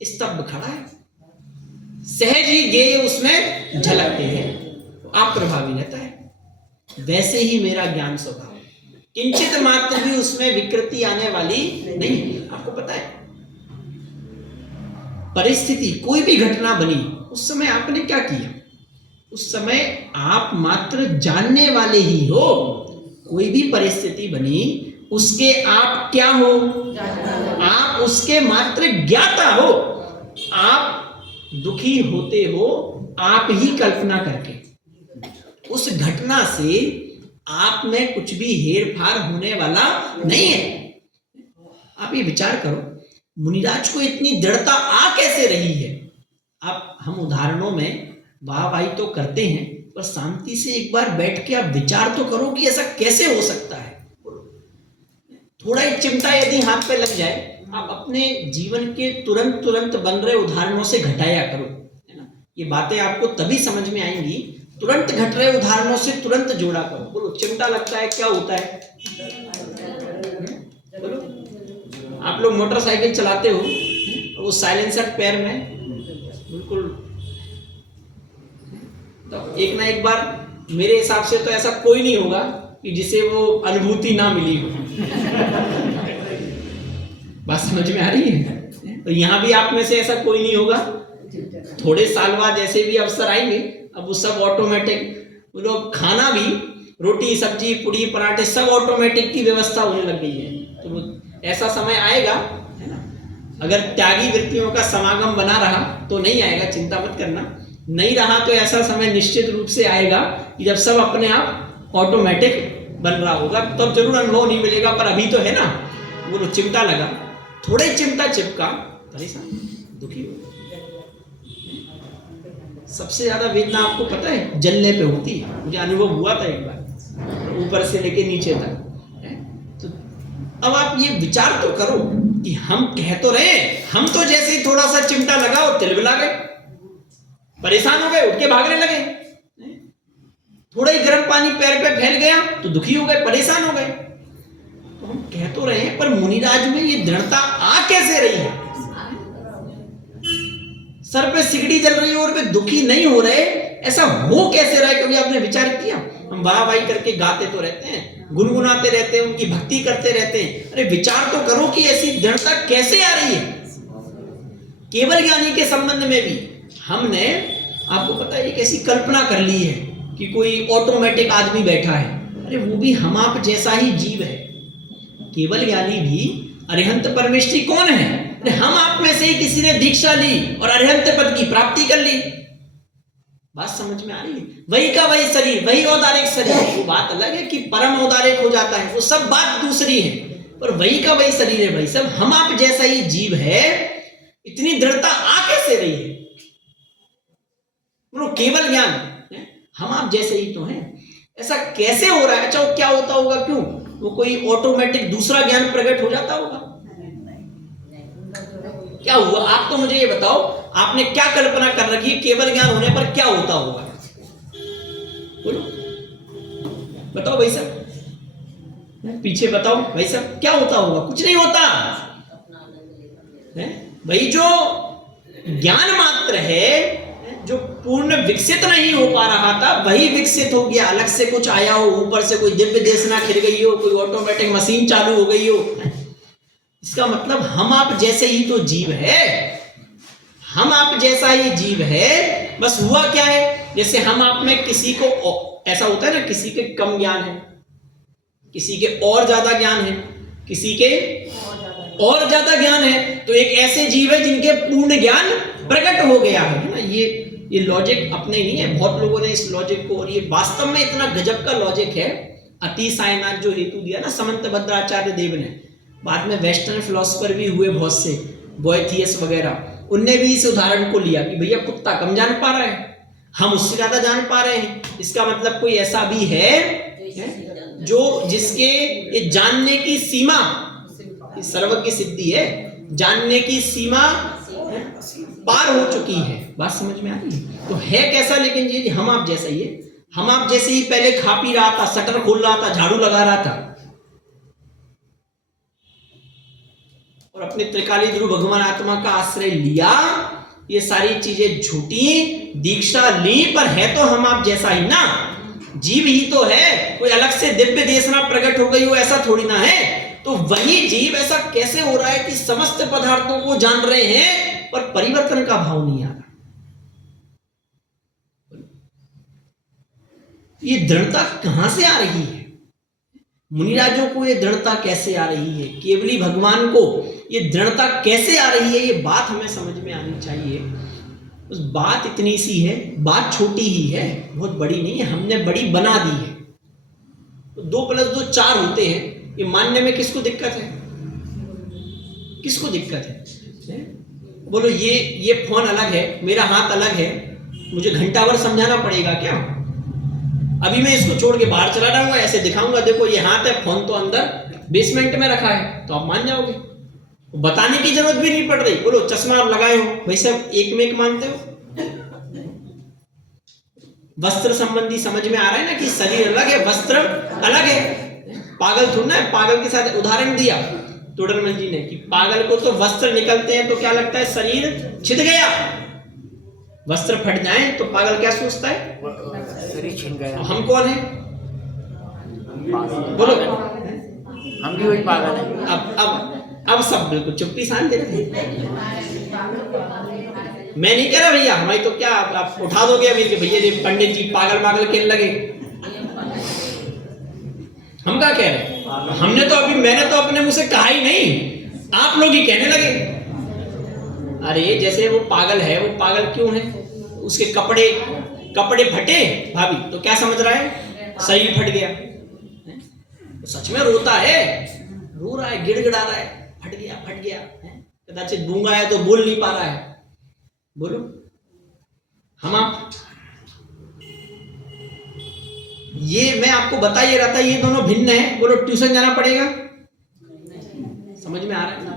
स्तब्ध खड़ा है, सहज ही गेय उसमें झलकते हैं, आप प्रभावी रहता है। वैसे ही मेरा ज्ञान स्वभाव, किंचित मात्र भी उसमें विकृति आने वाली नहीं है। आपको पता है परिस्थिति कोई भी घटना बनी उस समय आपने क्या किया? उस समय आप मात्र जानने वाले ही हो। कोई भी परिस्थिति बनी उसके आप क्या हो? आप उसके मात्र ज्ञाता हो। आप दुखी होते हो आप ही कल्पना करके। उस घटना से आप में कुछ भी हेर फार होने वाला नहीं है। आप ये विचार करो, मुनिराज को इतनी दृढ़ता आ कैसे रही है? आप हम उदाहरणों में वाहवाही तो करते हैं, पर शांति से एक बार बैठ के आप विचार तो करो कि ऐसा कैसे हो सकता है। थोड़ा ही चिमटा यदि हाथ पे लग जाए, आप अपने जीवन के तुरंत बन रहे उदाहरणों से घटाया करो, है ना। ये बातें आपको तभी समझ में आएंगी, तुरंत घट रहे उदाहरणों से तुरंत जोड़ा करो। बोलो, चिमटा लगता है क्या होता है? बोलो, आप लोग मोटरसाइकिल चलाते हो, वो साइलेंसर पैर में बिल्कुल, तो एक ना एक बार मेरे हिसाब से तो ऐसा कोई नहीं होगा कि जिसे वो अनुभूति ना मिली हो। बात समझ में आ रही है? तो यहाँ भी आप में से ऐसा कोई नहीं होगा। थोड़े साल बाद ऐसे भी अवसर आएंगे, अब वो सब ऑटोमेटिक, वो लोग खाना भी, रोटी सब्जी पूड़ी पराठे सब ऑटोमेटिक की व्यवस्था होने लग गई है। तो वो ऐसा समय आएगा, है ना। अगर त्यागी वृत्तियों का समागम बना रहा तो नहीं आएगा, चिंता मत करना। नहीं रहा तो ऐसा समय निश्चित रूप से आएगा कि जब सब अपने आप ऑटोमेटिक बन रहा होगा, तब जरूर अनुभव नहीं मिलेगा। पर अभी तो है ना, वो चिमटा लगा, थोड़े चिमटा चिपका, परेशान दुखी हो। सबसे ज्यादा वेदना आपको पता है जलने पे होती है। मुझे अनुभव हुआ था एक बार, ऊपर से लेके नीचे तक। तो अब आप ये विचार तो करो कि हम कह तो रहे, हम तो जैसे ही थोड़ा सा चिमटा लगा और तिलमिला गए, परेशान हो गए, उठ के भागने लगे। थोड़ा ही गर्म पानी पैर पे फैल गया तो दुखी हो गए, परेशान हो गए। तो हम कह तो रहे हैं, पर मुनिराज में ये दृढ़ता आ कैसे रही है? सर पे सिगड़ी जल रही है और वे दुखी नहीं हो रहे, ऐसा हो कैसे रहा है? कभी आपने विचार किया? हम वाह करके गाते तो रहते हैं, गुनगुनाते रहते हैं, उनकी भक्ति करते रहते हैं। अरे विचार तो करो कि ऐसी दृढ़ता कैसे आ रही है? केवल ज्ञानी के संबंध में भी हमने, आपको पता है, एक ऐसी कल्पना कर ली है कि कोई ऑटोमेटिक आदमी बैठा है। अरे वो भी हम आप जैसा ही जीव है। केवल ज्ञानी भी अरिहंत परमेष्ठी कौन है? अरे हम आप में से ही किसी ने दीक्षा ली और अरिहंत पद की प्राप्ति कर ली। बात समझ में आ रही है? वही का वही शरीर, वही औदारिक शरीर। वो बात अलग है कि परम औदारिक हो जाता है, वो सब बात दूसरी है। पर वही का वही शरीर है भाई, सब हम आप जैसा ही जीव है। इतनी दृढ़ता आ कैसे रही है? केवल ज्ञान, हम आप जैसे ही तो हैं, ऐसा कैसे हो रहा है? अच्छा, वो क्या होता होगा? क्यों वो कोई ऑटोमेटिक दूसरा ज्ञान प्रकट हो जाता होगा? क्या हुआ? आप तो मुझे ये बताओ, आपने क्या कल्पना कर रखी है केवल ज्ञान होने पर क्या होता होगा? बोलो, बताओ भाई साहब, पीछे बताओ भाई साहब, क्या होता होगा? कुछ नहीं होता है भाई। जो ज्ञान मात्र है, जो पूर्ण विकसित नहीं हो पा रहा था, वही विकसित हो गया। अलग से कुछ आया हो, ऊपर से कोई दिव्य देशना खिल गई हो, कोई ऑटोमेटिक मशीन चालू हो गई हो। इसका मतलब हम आप जैसे ही तो जीव है, हम आप जैसा ही जीव है। बस हुआ क्या है, जैसे हम आप में किसी को ऐसा होता है ना, किसी के कम ज्ञान है, किसी के और ज्यादा ज्ञान है, किसी के और ज्यादा ज्ञान है, तो एक ऐसे जीव है जिनके पूर्ण ज्ञान प्रकट हो गया है ना। ये लॉजिक अपने नहीं है, बहुत लोगों ने इस लॉजिक को, और ये वास्तव में इतना गजब का लॉजिक है। अति सायनाथ जो हेतु दिया ना समंत भद्राचार्य देव ने, बाद में वेस्टर्न फिलोसफर भी हुए बहुत से, बोएथियस वगैरह, उनने भी इस उदाहरण को लिया कि भैया कुत्ता कम जान पा रहा है, हम उससे ज्यादा जान पा रहे हैं। इसका मतलब कोई ऐसा भी है जो जिसके ये जानने की सीमा, सर्वज्ञ सिद्धि है, जानने की सीमा पार हो चुकी है। बात समझ में आ रही है? तो है कैसा? लेकिन ये हम आप जैसा ही है। हम आप जैसे ही पहले खा पी रहा था, शटर खोल रहा था, झाड़ू लगा रहा था, और अपने त्रिकाली ध्रुव भगवान आत्मा का आश्रय लिया, ये सारी चीजें झूठी, दीक्षा ली पर है तो हम आप जैसा ही ना, जीव ही तो है, कोई अलग से दिव्य देशना प्रकट हो गई हो ऐसा थोड़ी ना है। तो वही जीव ऐसा कैसे हो रहा है कि समस्त पदार्थों को जान रहे हैं पर परिवर्तन का भाव नहीं आ रहा। ये दृढ़ता कहां से आ रही है? मुनिराजों को ये दृढ़ता कैसे आ रही है? केवली भगवान को ये दृढ़ता कैसे आ रही है? ये बात हमें समझ में आनी चाहिए। उस बात इतनी सी है, बात छोटी ही है, बहुत बड़ी नहीं है, हमने बड़ी बना दी है। तो 2 + 2 4 होते हैं, ये मानने में किसको दिक्कत है? किसको दिक्कत है? बोलो ये फोन अलग है, मेरा हाथ अलग है, मुझे घंटा भर समझाना पड़ेगा क्या? अभी मैं इसको छोड़ के बाहर चला जाऊंगा, ऐसे दिखाऊंगा देखो ये हाथ है, फोन तो अंदर बेसमेंट में रखा है, तो आप मान जाओगे। बताने की जरूरत भी नहीं पड़ रही। बोलो चश्मा आप लगाए हो, भाई सब एक में एक मानते हो? वस्त्र संबंधी समझ में आ रहा है ना कि शरीर अलग है, वस्त्र अलग है। पागल थोड़ा है, पागल के साथ उदाहरण दिया टोडरमल जी ने कि पागल को तो वस्त्र निकलते हैं तो क्या लगता है? शरीर छिद गया। वस्त्र फट जाए तो पागल क्या सोचता है? शरीर छिन गया। हम कौन है? बोलो हम भी वही पागल हैं। अब सब बिल्कुल चुप्पी सान दे रहे हैं। मैं नहीं कह रहा भैया, हमारी तो क्या आप उठा दोगे अभी कि भैया जी पंडित जी पागल पागल कहने लगे। हम क्या कह रहे हैं? हमने तो अभी, मैंने तो अपने मुंह से कहा ही नहीं, आप लोग ही कहने लगे। अरे जैसे वो पागल है, वो पागल क्यों है? उसके कपड़े फटे भाभी तो क्या समझ रहा है? शरीर फट गया। तो सच में रोता है, रो रहा है, गिड़गिड़ा रहा है, फट गया। कदाचित गूंगा है तो बोल नहीं पा रहा है। बोलो हम आप, ये मैं आपको बता ये रहा था, ये दोनों भिन्न है। बोलो ट्यूशन जाना पड़ेगा? समझ में आ रहा है ना?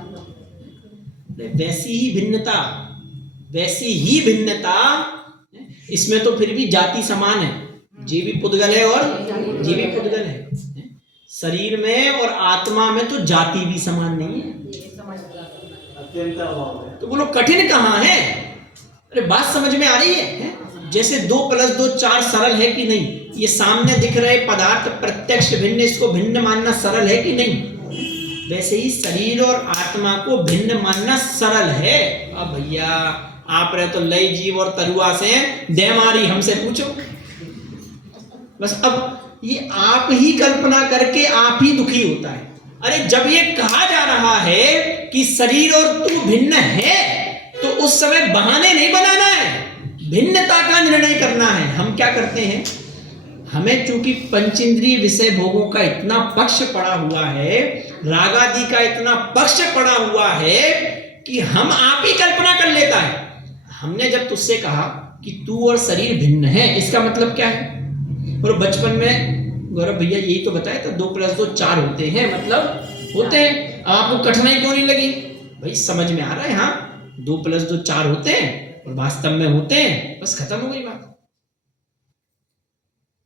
वैसी ही भिन्नता इसमें तो फिर भी जाति समान है। जीवी पुद्गल है और जीवी पुद्गल है। शरीर में और आत्मा में तो जाति भी समान नहीं है। तो बोलो कठिन कहां है? अरे बात समझ में आ रही है? जैसे 2 + 2 4 सरल है कि नहीं? ये सामने दिख रहे पदार्थ प्रत्यक्ष भिन्न, इसको भिन्न मानना सरल है कि नहीं? वैसे ही शरीर और आत्मा को भिन्न मानना सरल है। अब भैया आप रहे तो लय जीव और तरुआ से देमारी, हमसे पूछो बस। अब ये आप ही कल्पना करके आप ही दुखी होता है। अरे जब ये कहा जा रहा है कि शरीर और तू भिन्न है तो उस समय बहाने नहीं बनाना है, भिन्नता का निर्णय करना है। हम क्या करते हैं? हमें चूंकि पंचेंद्रिय विषय भोगों का इतना पक्ष पड़ा हुआ है, राग आदि का इतना पक्ष पड़ा हुआ है कि हम आप ही कल्पना कर लेता है। हमने जब तुझसे कहा कि तू और शरीर भिन्न है, इसका मतलब क्या है? और बचपन में गौरव भैया यही तो बताया था, 2 + 2 4 होते हैं, मतलब होते हैं। आपको कठिनाई क्यों नहीं लगी? भाई समझ में आ रहा है, हाँ 2 + 2 4 होते हैं और वास्तव में होते हैं, बस खत्म हो गई बात।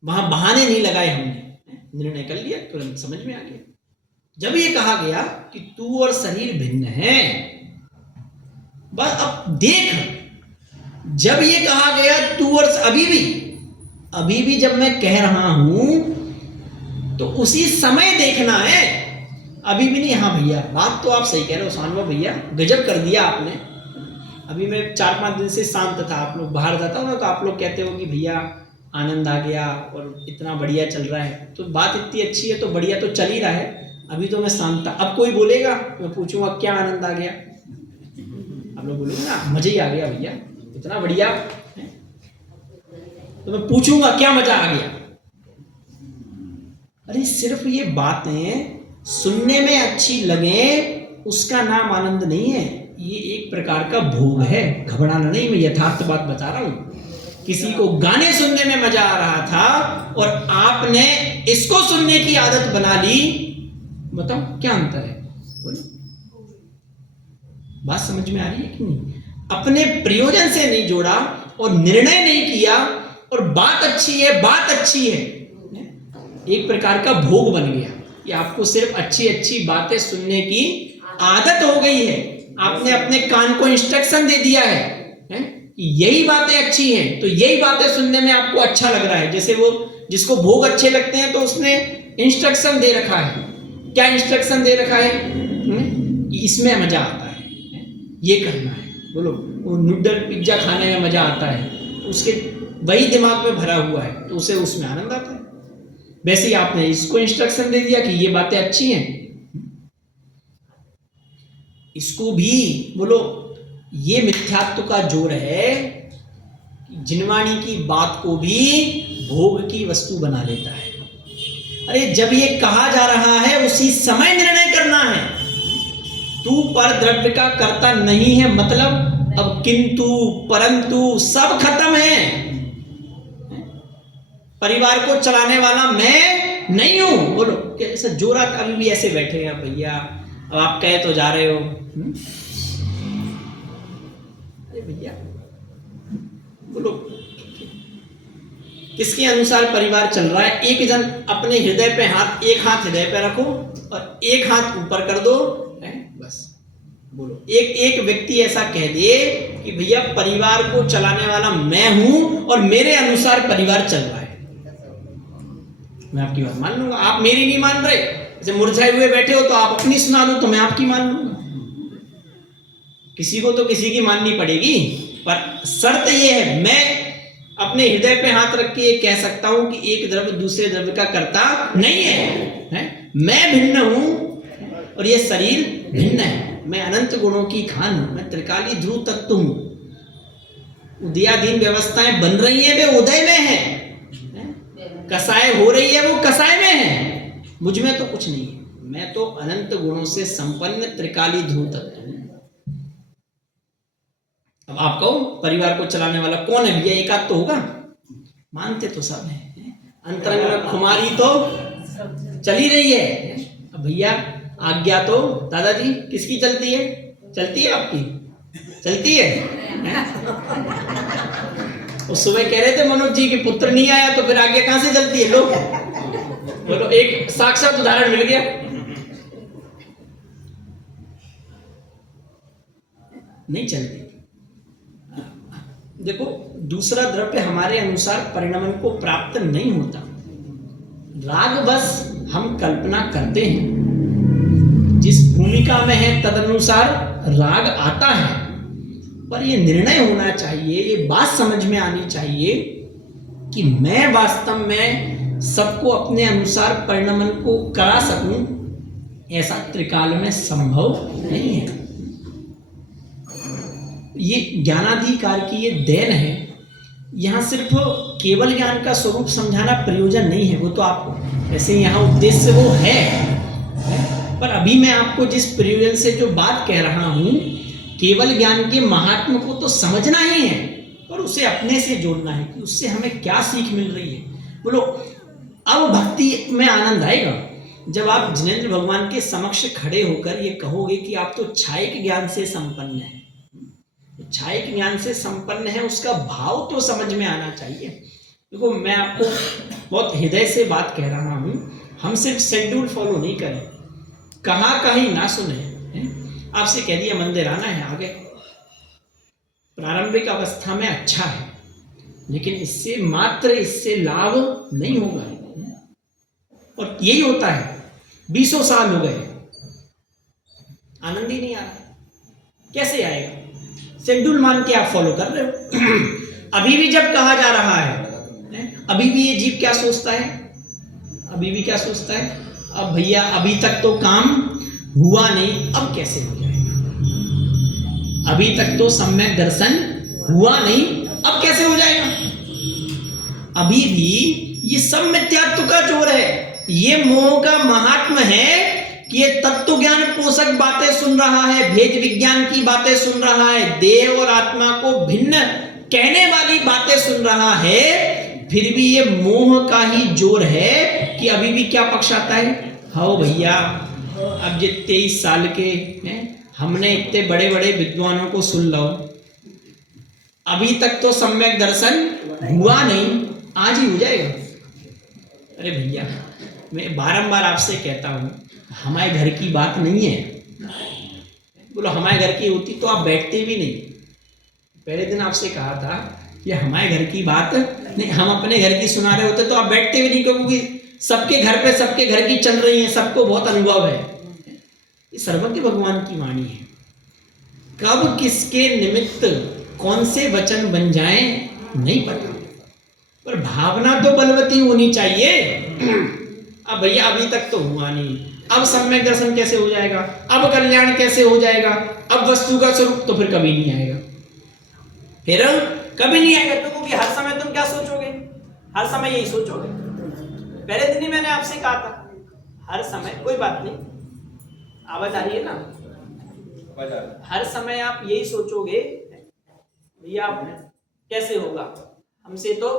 वहां बहाने नहीं लगाए, हमने निर्णय कर लिया, तुरंत समझ में आ गया। जब ये कहा गया कि तू और शरीर भिन्न है, बस अब देख, जब ये कहा गया तू और अभी भी जब मैं कह रहा हूं तो उसी समय देखना है, अभी भी नहीं। हाँ भैया बात तो आप सही कह रहे हो सानवा भैया, गजब कर दिया आपने। अभी मैं 4-5 दिन से शांत था, आप लोग बाहर जाता हूँ ना तो आप लोग कहते हो कि भैया आनंद आ गया और इतना बढ़िया चल रहा है। तो बात इतनी अच्छी है तो बढ़िया तो चल ही रहा है। अभी तो मैं शांत था, अब कोई बोलेगा मैं पूछूंगा क्या आनंद आ गया, आप लोग बोलोगे ना मजा ही आ गया भैया, इतना बढ़िया है। तो मैं पूछूंगा क्या मजा आ गया। अरे सिर्फ ये बातें सुनने में अच्छी लगे उसका नाम आनंद नहीं है, ये एक प्रकार का भोग है। घबराना नहीं, मैं यथार्थ बात बता रहा हूं। किसी को गाने सुनने में मजा आ रहा था और आपने इसको सुनने की आदत बना ली, बताओ क्या अंतर है? बात समझ में आ रही है कि नहीं? अपने प्रयोजन से नहीं जोड़ा और निर्णय नहीं किया और बात अच्छी है, एक प्रकार का भोग बन गया। ये आपको सिर्फ अच्छी बातें सुनने की आदत हो गई है, आपने अपने कान को इंस्ट्रक्शन दे दिया है, हैं? यही बातें अच्छी हैं, तो यही बातें सुनने में आपको अच्छा लग रहा है। जैसे वो जिसको भोग अच्छे लगते हैं तो उसने इंस्ट्रक्शन दे रखा है। क्या इंस्ट्रक्शन दे रखा है? कि इसमें मजा आता है, ये करना है। बोलो, वो नूडल पिज्जा खाने में मजा आता है, उसके वही दिमाग में भरा हुआ है, तो उसे उसमें आनंद आता है। वैसे ही आपने इसको इंस्ट्रक्शन दे दिया कि ये बातें अच्छी हैं, इसको भी बोलो, ये मिथ्यात्व का जोर है कि जिनवाणी की बात को भी भोग की वस्तु बना लेता है। अरे जब ये कहा जा रहा है उसी समय निर्णय करना है। तू पर द्रव्य का कर्ता नहीं है, मतलब अब किंतु परंतु सब खत्म है। परिवार को चलाने वाला मैं नहीं हूं। बोलो, कैसे जोरा अभी भी ऐसे बैठे हैं भैया, अब आप कहे तो जा रहे हो। अरे भैया बोलो, किसके अनुसार परिवार चल रहा है? एक जन अपने हृदय पे हाथ, एक हाथ हृदय पे रखो और एक हाथ ऊपर कर दो, बस। बोलो, एक व्यक्ति ऐसा कह दे कि भैया परिवार को चलाने वाला मैं हूं और मेरे अनुसार परिवार चल रहा है, मैं आपकी बात मान लूंगा। आप मेरी नहीं मान रहे, जैसे मुरझाए हुए बैठे हो, तो आप अपनी सुना दो तो मैं आपकी मान लूंगा। किसी को तो किसी की माननी पड़ेगी, पर शर्त यह है, मैं अपने हृदय पे हाथ रख के कह सकता हूं कि एक द्रव्य दूसरे द्रव्य का कर्ता नहीं है? मैं भिन्न हूं और ये शरीर भिन्न है। मैं अनंत गुणों की खान हूं, मैं त्रिकाली ध्रुव तत्व हूं। उदयाधीन व्यवस्थाएं बन रही हैं, वे उदय में है। कसाय हो रही है, वो कसाय में है। मुझ में तो कुछ नहीं है, मैं तो अनंत गुणों से संपन्न त्रिकाली ध्रुव तत्व हूं। अब आप कहो परिवार को चलाने वाला कौन है भैया? एक आध तो होगा, मानते तो सब है। अंतरंग में खुमारी तो चल ही रही है। अब भैया आज्ञा तो दादाजी किसकी चलती है? चलती है आपकी? चलती है? उस सुबह कह रहे थे मनोज जी कि पुत्र नहीं आया, तो फिर आज्ञा कहां से चलती है? लोग बोलो, एक साक्षात उदाहरण मिल गया। नहीं चलती। देखो, दूसरा द्रव्य हमारे अनुसार परिणमन को प्राप्त नहीं होता। राग बस हम कल्पना करते हैं, जिस भूमिका में है तदनुसार राग आता है, पर यह निर्णय होना चाहिए, ये बात समझ में आनी चाहिए कि मैं वास्तव में सबको अपने अनुसार परिणमन को करा सकूं, ऐसा त्रिकाल में संभव नहीं है। ये ज्ञानाधिकार की ये देन है। यहाँ सिर्फ केवल ज्ञान का स्वरूप समझाना प्रयोजन नहीं है, वो तो आपको वैसे यहाँ उद्देश्य वो है, पर अभी मैं आपको जिस प्रयोजन से जो बात कह रहा हूँ, केवल ज्ञान के महात्म को तो समझना ही है, पर उसे अपने से जोड़ना है कि उससे हमें क्या सीख मिल रही है। बोलो, अब भक्ति में आनंद आएगा जब आप जिनेंद्र भगवान के समक्ष खड़े होकर ये कहोगे कि आप तो छायिक ज्ञान से संपन्न हैं। छायिक ज्ञान से संपन्न है, उसका भाव तो समझ में आना चाहिए। देखो, मैं आपको बहुत हृदय से बात कह रहा हूं, हम सिर्फ शेड्यूल फॉलो नहीं करें, कहाँ कहीं ना सुने। आपसे कह दिया मंदिर आना है, आगे प्रारंभिक अवस्था में अच्छा है, लेकिन इससे लाभ नहीं होगा। और यही होता है, 20 साल हो गए, आनंद ही नहीं आ रहा, कैसे आएगा? शेड्यूल मान के आप फॉलो कर रहे हो। अभी भी जब कहा जा रहा है, अभी भी ये जीव क्या सोचता है? अभी भी क्या सोचता है? अब भैया अभी तक तो काम हुआ नहीं, अब कैसे हो जाएगा? अभी तक तो सम्यक दर्शन हुआ नहीं, अब कैसे हो जाएगा? अभी भी ये सब मिथ्यात्व का जोर है, ये मोह का महात्म है कि ये तत्व ज्ञान पोषक बातें सुन रहा है, भेद विज्ञान की बातें सुन रहा है, देह और आत्मा को भिन्न कहने वाली बातें सुन रहा है, फिर भी ये मोह का ही जोर है कि अभी भी क्या पक्ष आता है? हाँ भैया, अब ये 23 साल के हैं, हमने इतने बड़े बड़े विद्वानों को सुन लो, अभी तक तो सम्यक दर्शन हुआ नहीं, आज ही हो जाएगा। अरे भैया, मैं बारंबार आपसे कहता हूं, हमारे घर की बात नहीं है, बोलो हमारे घर की होती तो आप बैठते भी नहीं। पहले दिन आपसे कहा था कि हमारे घर की बात नहीं, हम अपने घर की सुना रहे होते तो आप बैठते भी नहीं, क्योंकि सबके घर पे सबके घर की चल रही है, सबको बहुत अनुभव है। ये सर्वज्ञ भगवान की वाणी है। कब किसके निमित्त कौन से वचन बन जाएं नहीं पता, पर भावना तो बलवती होनी चाहिए। अब भैया अभी तक तो हुआ नहीं, अब सम्यक दर्शन कैसे हो जाएगा, अब कल्याण कैसे हो जाएगा, अब वस्तु का स्वरूप तो फिर कभी नहीं आएगा, फिर कभी नहीं आएगा। तो क्योंकि हर समय तुम क्या सोचोगे, हर समय यही सोचोगे। पहले दिन ही मैंने आपसे कहा था हर समय, कोई बात नहीं, आवाज आ रही है ना, हर समय आप यही सोचोगे भैया कैसे होगा, हमसे तो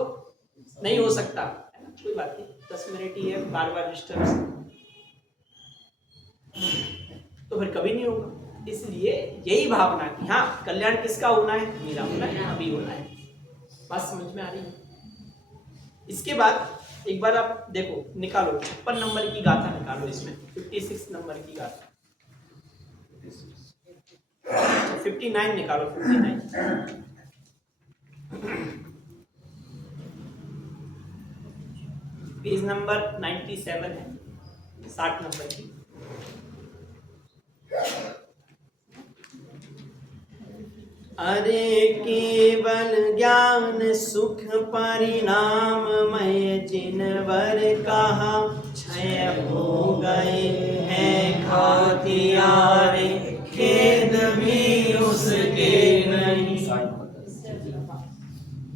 नहीं हो सकता, कोई बात नहीं, 10 मिनट ही है, बार बार डिस्टर्ब तो फिर कभी नहीं होगा। इसलिए यही भावना कि हाँ कल्याण किसका होना है, मेरा होना है, अभी होना है। बात समझ में आ रही है। इसके बाद एक बार आप देखो, निकालो 56 नंबर की गाथा निकालो, इसमें 56 नंबर की गाथा, 59 निकालो, 59 पेज नंबर 97 है, 60 नंबर की। अरे केवल ज्ञान सुख परिणाम में जिनवर कहा, क्षय हो गए हैं खातियारे, खेद भी उसके नहीं।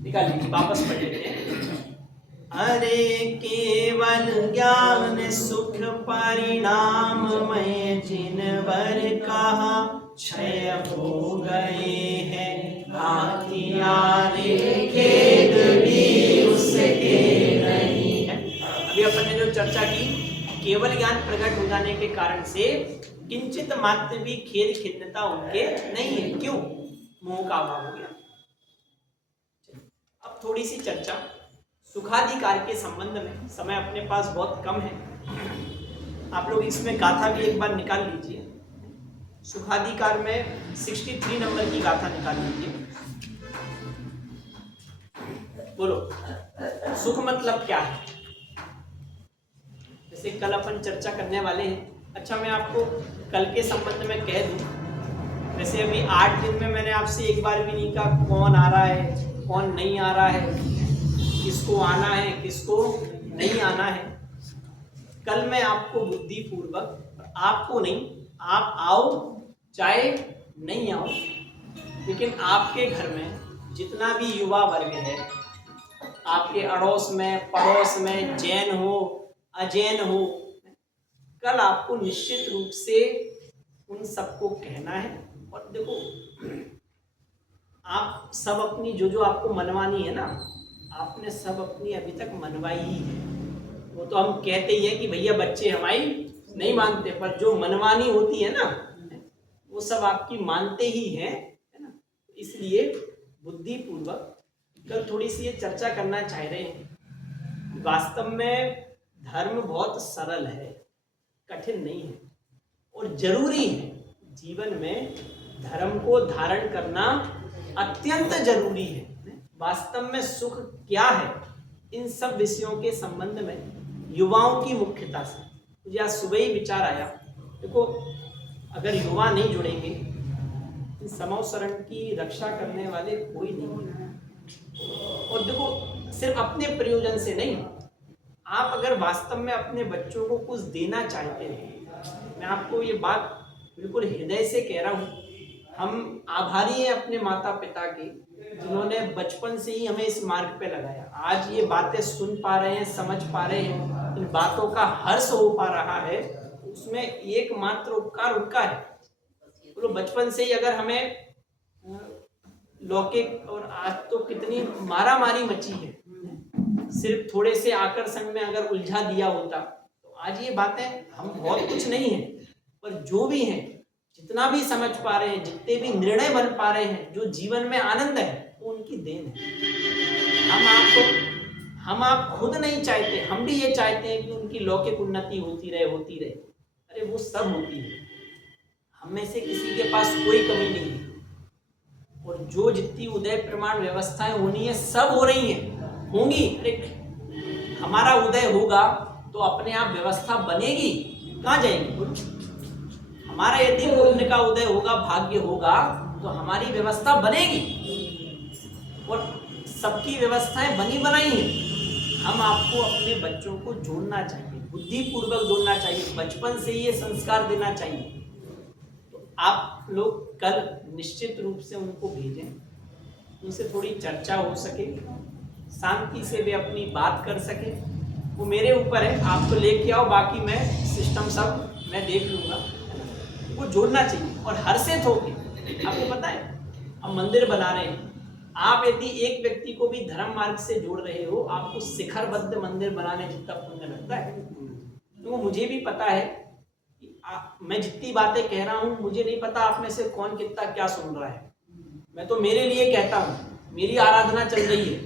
निकालिए, वापस पढ़ लेते हैं। अरे केवल ज्ञान सुख परिणाम में जिनवर कहा, क्षय हो गए हैं हाथियारे, खेद भी उसके नहीं है। अभी अपन ने जो चर्चा की, केवल ज्ञान प्रकट हो जाने के कारण से किंचित मात्र भी खेद खिन्नता उनके नहीं है। क्यों? मोह का अभाव हो गया। अब थोड़ी सी चर्चा सुखाधिकार के संबंध में, समय अपने पास बहुत कम है, आप लोग इसमें गाथा भी एक बार निकाल लीजिए। सुखाधिकार में 63 नंबर की गाथा निकाल लीजिए। बोलो सुख मतलब क्या है? जैसे कल अपन चर्चा करने वाले हैं। अच्छा, मैं आपको कल के संबंध में कह दूं, वैसे अभी 8 दिन में मैंने आपसे एक बार भी नहीं कहा कौन आ रहा है कौन नहीं आ रहा है, किसको आना है किसको नहीं आना है। कल मैं आपको बुद्धि पूर्वक, आपको नहीं, आप आओ चाहे नहीं आओ, लेकिन आपके घर में जितना भी युवा वर्ग है, आपके अड़ोस में पड़ोस में, जैन हो अजैन हो, कल आपको निश्चित रूप से उन सबको कहना है। और देखो, आप सब अपनी जो आपको मनवानी है ना, आपने सब अपनी अभी तक मनवाई ही है। वो तो हम कहते ही है कि भैया बच्चे हमारी नहीं मानते, पर जो मनवानी होती है ना, वो सब आपकी मानते ही हैं, है ना। इसलिए बुद्धि पूर्वक कल थोड़ी सी ये चर्चा करना चाह रहे हैं। वास्तव में धर्म बहुत सरल है, कठिन नहीं है, और जरूरी है। जीवन में धर्म को धारण करना अत्यंत जरूरी है। वास्तव में सुख क्या है, इन सब विषयों के संबंध में युवाओं की मुख्यता से मुझे आज सुबह ही विचार आया। देखो, अगर युवा नहीं जुड़ेंगे, इन समवसरण की रक्षा करने वाले कोई नहीं है। और देखो, सिर्फ अपने प्रयोजन से नहीं, आप अगर वास्तव में अपने बच्चों को कुछ देना चाहते हैं, मैं आपको ये बात बिल्कुल हृदय से कह रहा हूँ, हम आभारी हैं अपने माता पिता के, जिन्होंने बचपन से ही हमें इस मार्ग पे लगाया। आज ये बातें सुन पा रहे हैं, समझ पा रहे हैं, इन बातों का हर्ष हो पा रहा है, उसमें एकमात्र उपकार उनका है। बोलो, बचपन से ही अगर हमें लौकिक, और आज तो कितनी मारा मारी मची है, सिर्फ थोड़े से आकर्षण में अगर उलझा दिया होता तो आज ये बातें, हम बहुत कुछ नहीं है, पर जो भी हैं, जितना भी समझ पा रहे हैं, जितने भी निर्णय बन पा रहे हैं, जो जीवन में आनंद है, वो उनकी देन है। हम आप खुद नहीं चाहते, हम भी ये चाहते हैं कि उनकी लौकिक उन्नति होती रहे। अरे वो सब होती है, हम में से किसी के पास कोई कमी नहीं है, और जो जितनी उदय प्रमाण व्यवस्थाएं होनी है सब हो रही हैं, होंगी। अरे हमारा उदय होगा तो अपने आप व्यवस्था बनेगी, कहाँ जाएंगे बोलो? हमारा यदि पुण्य का उदय होगा, भाग्य होगा, तो हमारी व्यवस्था बनेगी, और सबकी व्यवस्थाएं बनी बनाई हैं। हम आपको अपने बच्चों को जोड़ना चाहिए, बुद्धि पूर्वक जोड़ना चाहिए, बचपन से ये संस्कार देना चाहिए। तो आप लोग कल निश्चित रूप से उनको भेजें, उनसे थोड़ी चर्चा हो सके, शांति से वे अपनी बात कर सके। वो मेरे ऊपर है, आप तो लेके आओ, बाकी मैं सिस्टम सब मैं देख लूँगा। वो जोड़ना चाहिए और हर्षित होके। आपको पता है हम मंदिर बना रहे हैं, आप यदि एक व्यक्ति को भी धर्म मार्ग से जोड़ रहे हो, आपको शिखरबद्ध मंदिर बनाने जितना पुण्य लगता है। तो मुझे भी पता है कि मैं जितनी बातें कह रहा हूँ, मुझे नहीं पता आप में से कौन कितना क्या सुन रहा है। मैं तो मेरे लिए कहता हूँ, मेरी आराधना चल रही है,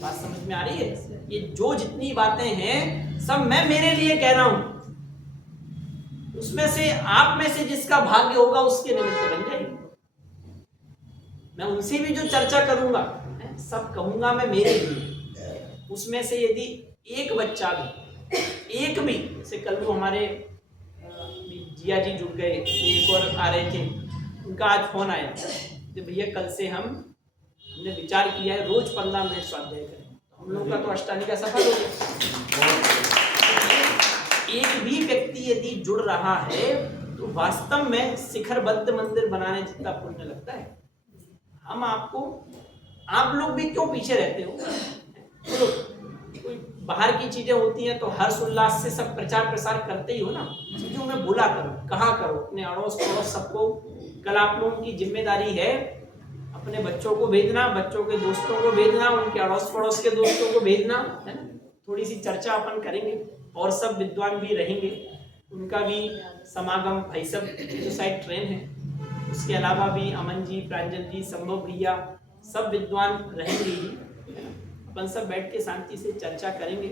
बात समझ में आ रही है? ये जो जितनी बातें हैं सब मैं मेरे लिए कह रहा हूँ, उसमें से आप में से जिसका भाग्य होगा उसके निमित्त बन जाएगी। मैं उनसे भी जो चर्चा करूंगा सब कहूंगा मैं मेरे लिए। उसमें से यदि एक बच्चा भी, एक भी, जैसे कल वो हमारे जिया जी जुड़ गए, एक और आ रहे थे, उनका आज फोन आया कि भैया कल से हमने विचार किया है रोज 15 मिनट स्वाध्याय करें। तो हम लोग का तो अष्टांगिका सफल हो गया। एक भी व्यक्ति यदि जुड़ रहा है तो वास्तव में शिखरबद्ध मंदिर बनाने जितना पुण्य लगता है। हम आपको, आप लोग भी क्यों पीछे रहते हो? तो कोई बाहर की चीजें होती हैं तो हर्ष उल्लास से सब प्रचार प्रसार करते ही हो ना, चीजों में बोला करो, कहा करो, अपने अड़ोस पड़ोस सबको। कल आप लोगों की जिम्मेदारी है अपने बच्चों को भेजना, बच्चों के दोस्तों को भेजना, उनके अड़ोस पड़ोस के दोस्तों को भेजना, है ना। थोड़ी सी चर्चा अपन करेंगे और सब विद्वान भी रहेंगे, उनका भी समागम, भाई सब जो साइड ट्रेन है, उसके अलावा भी अमन जी, प्रांजल जी, संभव भैया, सब विद्वान रहेंगे ही। अपन सब बैठ के शांति से चर्चा करेंगे।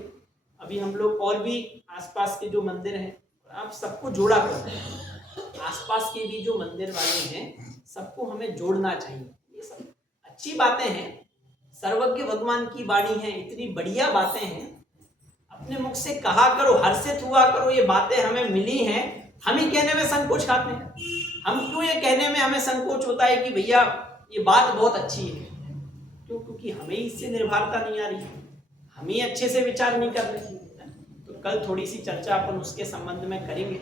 अभी हम लोग और भी आसपास के जो मंदिर हैं, आप सबको जोड़ा करते हैं, आसपास के भी जो मंदिर वाले हैं सबको हमें जोड़ना चाहिए। ये सब अच्छी बातें हैं, सर्वज्ञ भगवान की वाणी है, इतनी बढ़िया बातें हैं, अपने मुख से कहा करो, हर्षित हुआ करो। ये बातें हमें मिली हैं, हम ही कहने में संकोच खाते हैं। हम क्यों ये कहने में हमें संकोच होता है कि भैया ये बात बहुत अच्छी है? क्यों? क्योंकि हमें इससे निर्भरता नहीं आ रही, हम ही अच्छे से विचार नहीं कर रहे। तो कल थोड़ी सी चर्चा अपन उसके संबंध में करेंगे।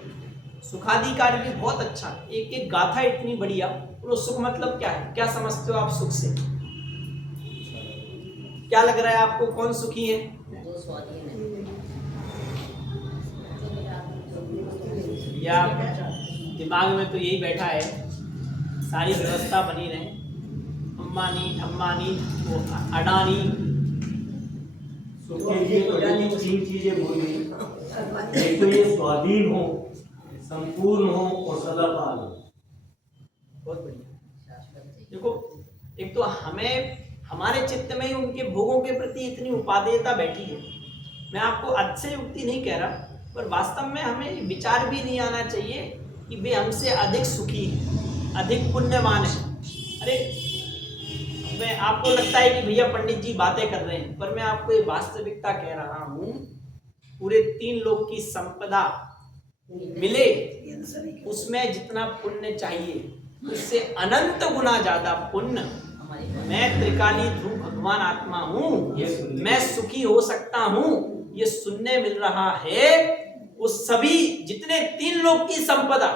सुखाधिकार भी बहुत अच्छा, एक एक गाथा इतनी बढ़िया। और सुख मतलब क्या है? क्या समझते हो आप सुख से? क्या लग रहा है आपको, कौन सुखी है? या दिमाग में तो यही बैठा है सारी व्यवस्था बनी रहे, अम्बानी ठम्बानी वो अडानी। तो ये पहली 3 चीजें बोली, एक तो ये स्वाधीन हो, संपूर्ण हो और सदाकाल हो। बहुत बढ़िया। देखो, एक तो हमें हमारे चित्त में ही उनके भोगों के प्रति इतनी उपादेयता बैठी है। मैं आपको अतिशयोक्ति नहीं कह रहा, पर वास्तव में हमें विचार भी नहीं आना चाहिए कि वे हमसे अधिक सुखी है, अधिक पुण्यवान है। अरे मैं आपको लगता है कि भैया पंडित जी बातें कर रहे हैं, पर मैं आपको ये वास्तविकता कह रहा हूँ, पूरे 3 लोक की संपदा मिले, उसमें जितना पुण्य चाहिए उससे अनंत गुना ज्यादा पुण्य। मैं त्रिकाली ध्रुव भगवान आत्मा हूँ, मैं सुखी हो सकता हूँ, ये सुनने मिल रहा है। वो सभी जितने 3 लोक की संपदा,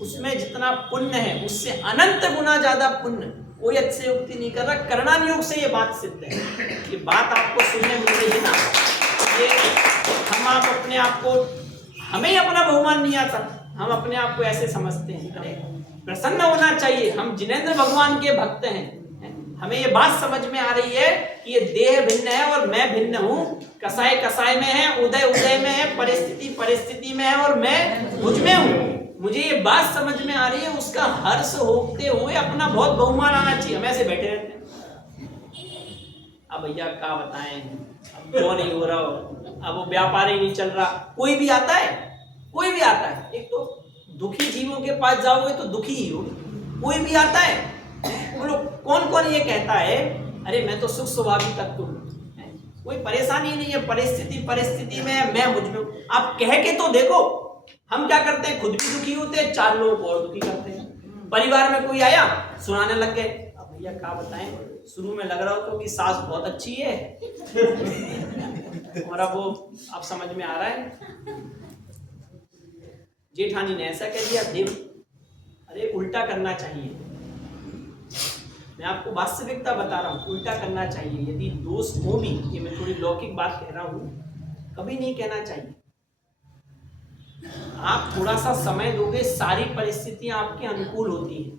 उसमें जितना पुण्य है उससे अनंत गुना ज्यादा पुण्य। कोई अतिशयोक्ति नहीं कर रहा, करणान योग से ये बात सिद्ध है। ये बात आपको सुनने मिल रही है ना, ये हम आप अपने आप को, हमें अपना बहुमान नहीं आता, हम अपने आप को ऐसे समझते हैं। अरे प्रसन्न होना चाहिए, हम जिनेंद्र भगवान के भक्त हैं। हमें ये बात समझ में आ रही है कि ये देह भिन्न है और मैं भिन्न हूँ, कसाय कसाय में है, उदय उदय में है, परिस्थिति परिस्थिति में है और मैं मुझ में हूँ। मुझे ये बात समझ में आ रही है, उसका हर्ष होते हुए अपना बहुत बहुमान आना चाहिए। हम ऐसे बैठे रहते हैं, अब भैया क्या बताएं, अब क्यों नहीं हो रहा हो, अब वो व्यापार ही नहीं चल रहा। कोई भी आता है, कोई भी आता है, एक तो दुखी जीवों के पास जाओगे तो दुखी ही हो। कोई भी आता है, बोलो कौन कौन ये कहता है अरे मैं तो सुख स्वभावी तत्व हूँ, कोई परेशानी नहीं है, परिस्थिति में मैं मुझ में। आप कह के तो देखो। हम क्या करते हैं, खुद भी दुखी होते हैं, 4 लोगों को और दुखी करते हैं। परिवार में कोई आया, सुनाने लग गए, अब भैया क्या बताएं, शुरू में लग रहा हो तो कि सास बहुत अच्छी है और अब वो अब समझ में आ रहा है जेठानी ने ऐसा कह दिया, देव अरे उल्टा करना चाहिए। मैं आपको वास्तविकता बता रहा हूँ, उल्टा करना चाहिए। यदि दोष हो भी, ये मैं थोड़ी लौकिक बात कह रहा हूँ, कभी नहीं कहना चाहिए। आप थोड़ा सा समय दोगे, सारी परिस्थितियां आपके अनुकूल होती हैं।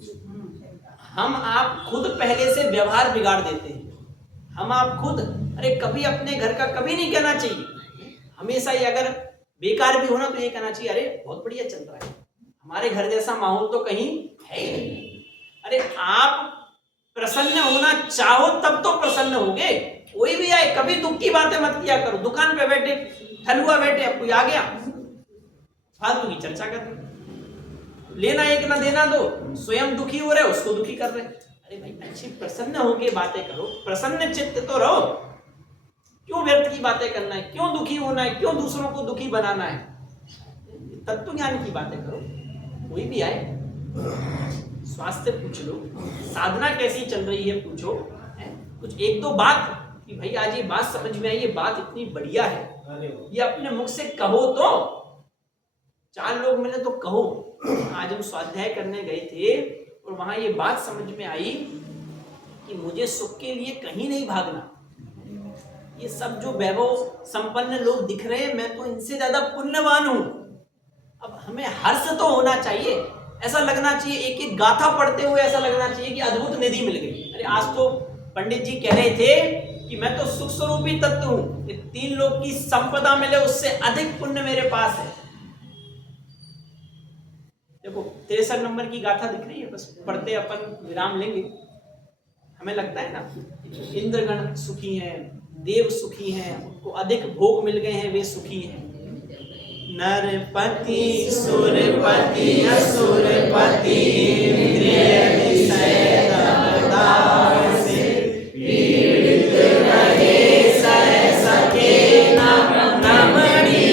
हम आप खुद पहले से व्यवहार बिगाड़ देते हैं। हम आप खुद, अरे कभी अपने घर का कभी नहीं कहना चाहिए। हमेशा ही अगर बेकार भी होना तो ये कहना चाहिए, अरे बहुत बढ़िया चल रहा है, हमारे घर जैसा माहौल तो कहीं है ही नहीं। अरे आप प्रसन्न होना चाहो तब तो प्रसन्न होगे। कोई भी आए, कभी दुख की बातें मत किया करो। दुकान पे बैठे, ठलुआ बैठे, अब कोई आ गया, फालतू की चर्चा कर रहे, लेना एक ना देना दो, स्वयं दुखी हो रहे, उसको दुखी कर रहे। अरे भाई अच्छी प्रसन्न होके बातें करो, प्रसन्न चित्त तो रहो। क्यों व्यर्थ की बातें करना है, क्यों दुखी होना है, क्यों दूसरों को दुखी बनाना है। तत्व ज्ञान की बातें करो। कोई भी आए, स्वास्थ्य पूछ लो, साधना कैसी चल रही है पूछो, कुछ एक दो बात कि भाई आज ये बात समझ में आई, ये बात इतनी बढ़िया है, ये अपने मुख से कहो तो 4 लोग मिले तो कहो। आज हम स्वाध्याय करने गए थे और वहां ये बात समझ में आई कि मुझे सुख के लिए कहीं नहीं भागना। ये सब जो वैभव संपन्न लोग दिख रहे हैं, मैं तो इनसे ज्यादा पुण्यवान हूं। अब हमें हर्ष तो होना चाहिए, ऐसा लगना चाहिए, एक एक गाथा पढ़ते हुए ऐसा लगना चाहिए कि अद्भुत निधि मिल गई। अरे आज तो पंडित जी कह रहे थे कि मैं तो सुख स्वरूपी तत्व हूं, 3 लोग की संपदा मिले उससे अधिक पुण्य मेरे पास है। देखो 63 नंबर की गाथा दिख रही है, बस पढ़ते अपन विराम लेंगे। हमें लगता है ना इंद्रगण सुखी हैं, देव सुखी हैं, उनको अधिक भोग मिल गए हैं, वे सुखी हैं। नरपति सुरपति असुरपति इंद्रिय विषय तमदास पीड़ित रहे सह सके नमणि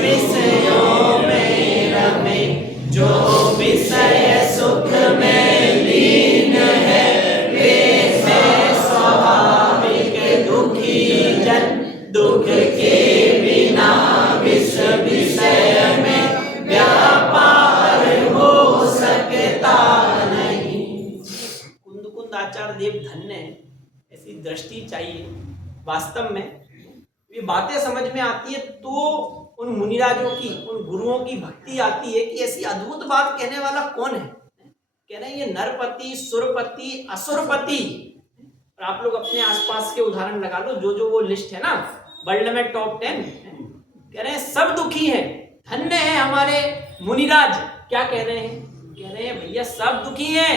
विषयों में रमे, जो विषय सुख में लीन है वे है स्वाभाविक दुखी जन, दुख के बिना विषय में व्यापार हो सकता नहीं। कुंद आचार्य देव धन्य है, ऐसी दृष्टि चाहिए। वास्तव में ये बातें समझ में आती है तो उन मुनिराजों की, उन गुरुओं की भक्ति आती है कि ऐसी अद्भुत बात कहने वाला कौन है। कह रहे हैं ये नरपति सुरपति असुरपति। और आप लोग अपने आसपास के उदाहरण लगा लो, जो वो लिस्ट है ना वर्ल्ड में टॉप 10, कह रहे हैं सब दुखी हैं। धन्य है हमारे मुनिराज। क्या कह रहे हैं, कह रहे हैं भैया सब दुखी हैं,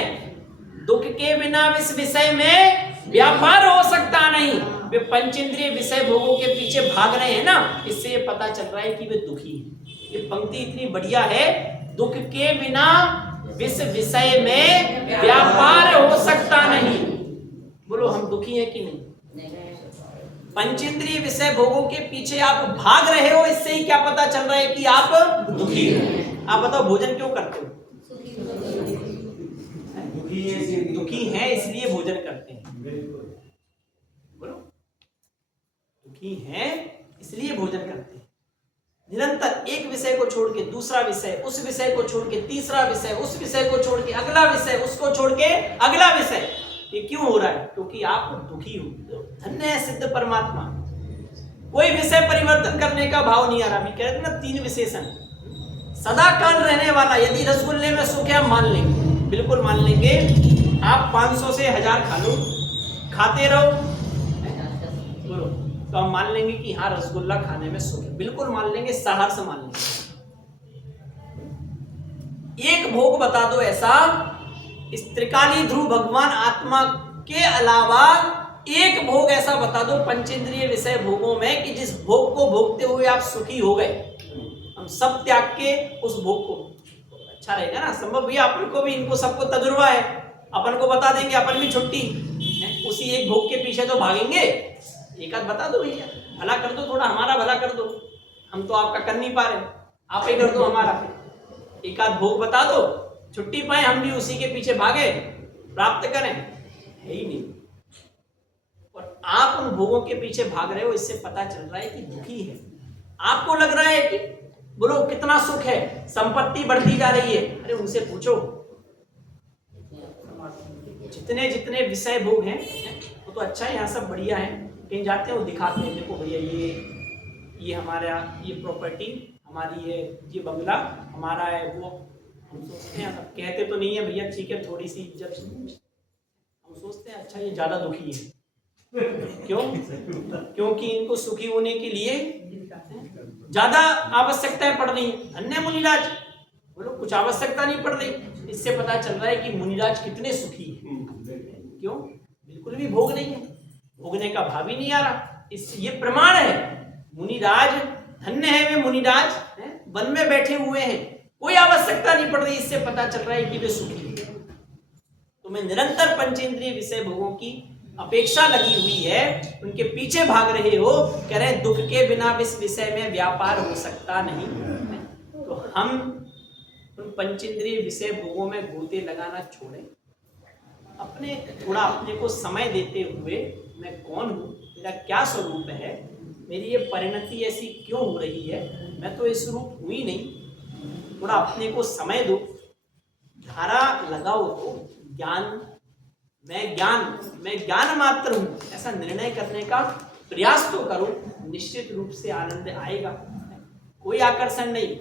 दुख के बिना इस विषय में व्यापार हो सकता नहीं। वे पंचेंद्रिय विषय भोगों के पीछे भाग रहे हैं ना, इससे ये पता चल रहा है कि वे दुखी हैं। ये पंक्ति इतनी बढ़िया है, दुख के बिना इस विषय में व्यापार हो सकता नहीं। बोलो हम दुखी हैं कि नहीं? पंचेंद्रिय विषय भोगों के पीछे आप भाग रहे हो, इससे ही क्या पता चल रहा है कि आप दुखी हो। आप बताओ भोजन क्यों करते हो? दुखी है इसलिए भोजन करते हैं। बोलो दुखी है इसलिए भोजन करते हैं। निरंतर एक विषय को छोड़ के दूसरा विषय, उस विषय को छोड़ के तीसरा विषय, उस विषय को छोड़ के अगला विषय, उसको छोड़ के अगला विषय। ये क्यों हो रहा है? क्योंकि आप दुखी हो। धन्य है सिद्ध परमात्मा, कोई विषय परिवर्तन करने का भाव नहीं आ रहा। मैं कह रहे थे ना 3 विशेषण, सदा काल रहने वाला। यदि रसगुल्ले में सुख है, मान लेंगे, बिल्कुल मान लेंगे। आप 500 से 1000 खा लो, खाते रहो, बोलो तो हम मान लेंगे कि हाँ रसगुल्ला खाने में सुख है, बिल्कुल मान लेंगे, सहर्ष मान लेंगे। एक भोग बता दो ऐसा, इस त्रिकाली ध्रुव भगवान आत्मा के अलावा एक भोग ऐसा बता दो पंचेंद्रिय विषय भोगों में कि जिस भोग को भोगते हुए आप सुखी हो गए। हम सब त्याग के उस भोग को, अच्छा रहेगा ना। संभव भैया अपन को भी, इनको सबको तजुर्बा है, अपन को बता देंगे, अपन भी छुट्टी उसी एक भोग के पीछे तो भागेंगे। एक आध बता दो भैया, भला कर दो, थोड़ा हमारा भला कर दो, हम तो आपका कर नहीं पा रहे, आप ही कर दो हमारा। एक आध भोग बता दो, छुट्टी पाए, हम भी उसी के पीछे भागे, प्राप्त करें। है ही नहीं। और आप उन भोगों के पीछे भाग रहे हो, इससे पता चल रहा है कि दुखी है। आपको लग रहा है कि बोलो कितना सुख है, संपत्ति बढ़ती जा रही है, अरे उनसे पूछो। जितने जितने विषय भोग हैं वो तो अच्छा है, यहाँ सब बढ़िया है, कहीं जाते हैं वो दिखाते हैं, देखो भैया ये हमारा ये प्रॉपर्टी हमारी है, ये बंगला हमारा है, वो हम सोचते हैं, अब कहते तो नहीं है भैया ठीक है थोड़ी सी इज्जत, हम सोचते हैं अच्छा ये ज्यादा दुखी है। क्यों? क्योंकि इनको सुखी होने के लिए ज्यादा आवश्यकताएं पड़ रही हैं। अन्य मुनिराज बोलो कुछ आवश्यकता नहीं पड़ रही, इससे पता चल रहा है कि मुनिराज कितने सुखी हैं। क्यों? बिल्कुल भी भोग नहीं है, भोगने का भाव ही नहीं आ रहा। ये प्रमाण है, मुनिराज धन्य है वे मुनिराज, वन में बैठे हुए हैं, कोई आवश्यकता नहीं पड़ रही, इससे पता चल रहा है कि वे सुखी हैं। तुम्हें निरंतर पंचेंद्रिय विषय भोगों की अपेक्षा लगी हुई है, उनके पीछे भाग रहे हो, कह रहे दुख के बिना इस विषय में व्यापार हो सकता नहीं। तो हम उन पंचेंद्रिय विषय भोगों में गोते लगाना छोड़ें, अपने थोड़ा अपने को समय देते हुए मैं कौन हूँ, मेरा क्या स्वरूप है, मेरी ये परिणति ऐसी क्यों हो रही है, मैं तो इस रूप हुई नहीं, थोड़ा अपने को समय दो, धारा लगाओ तो ज्ञान मैं ज्ञान मात्र हूँ ऐसा निर्णय करने का प्रयास तो करो, निश्चित रूप से आनंद आएगा। कोई आकर्षण नहीं,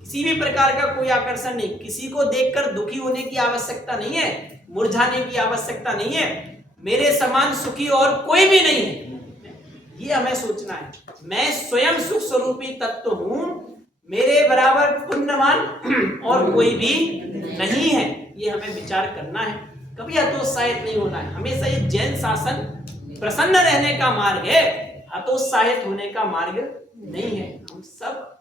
किसी भी प्रकार का कोई आकर्षण नहीं, किसी को देखकर दुखी होने की आवश्यकता नहीं है, मुरझाने की आवश्यकता नहीं है। मेरे समान सुखी और कोई भी नहीं है, ये हमें सोचना है। मैं स्वयं सुख स्वरूपी तत्व हूं, मेरे बराबर पुण्यवान और कोई भी नहीं है, ये हमें विचार करना है। कभी हतोत्साहित नहीं होना है। हमेशा ये जैन शासन प्रसन्न रहने का मार्ग है, हतोत्साहित होने का मार्ग नहीं है। हम सब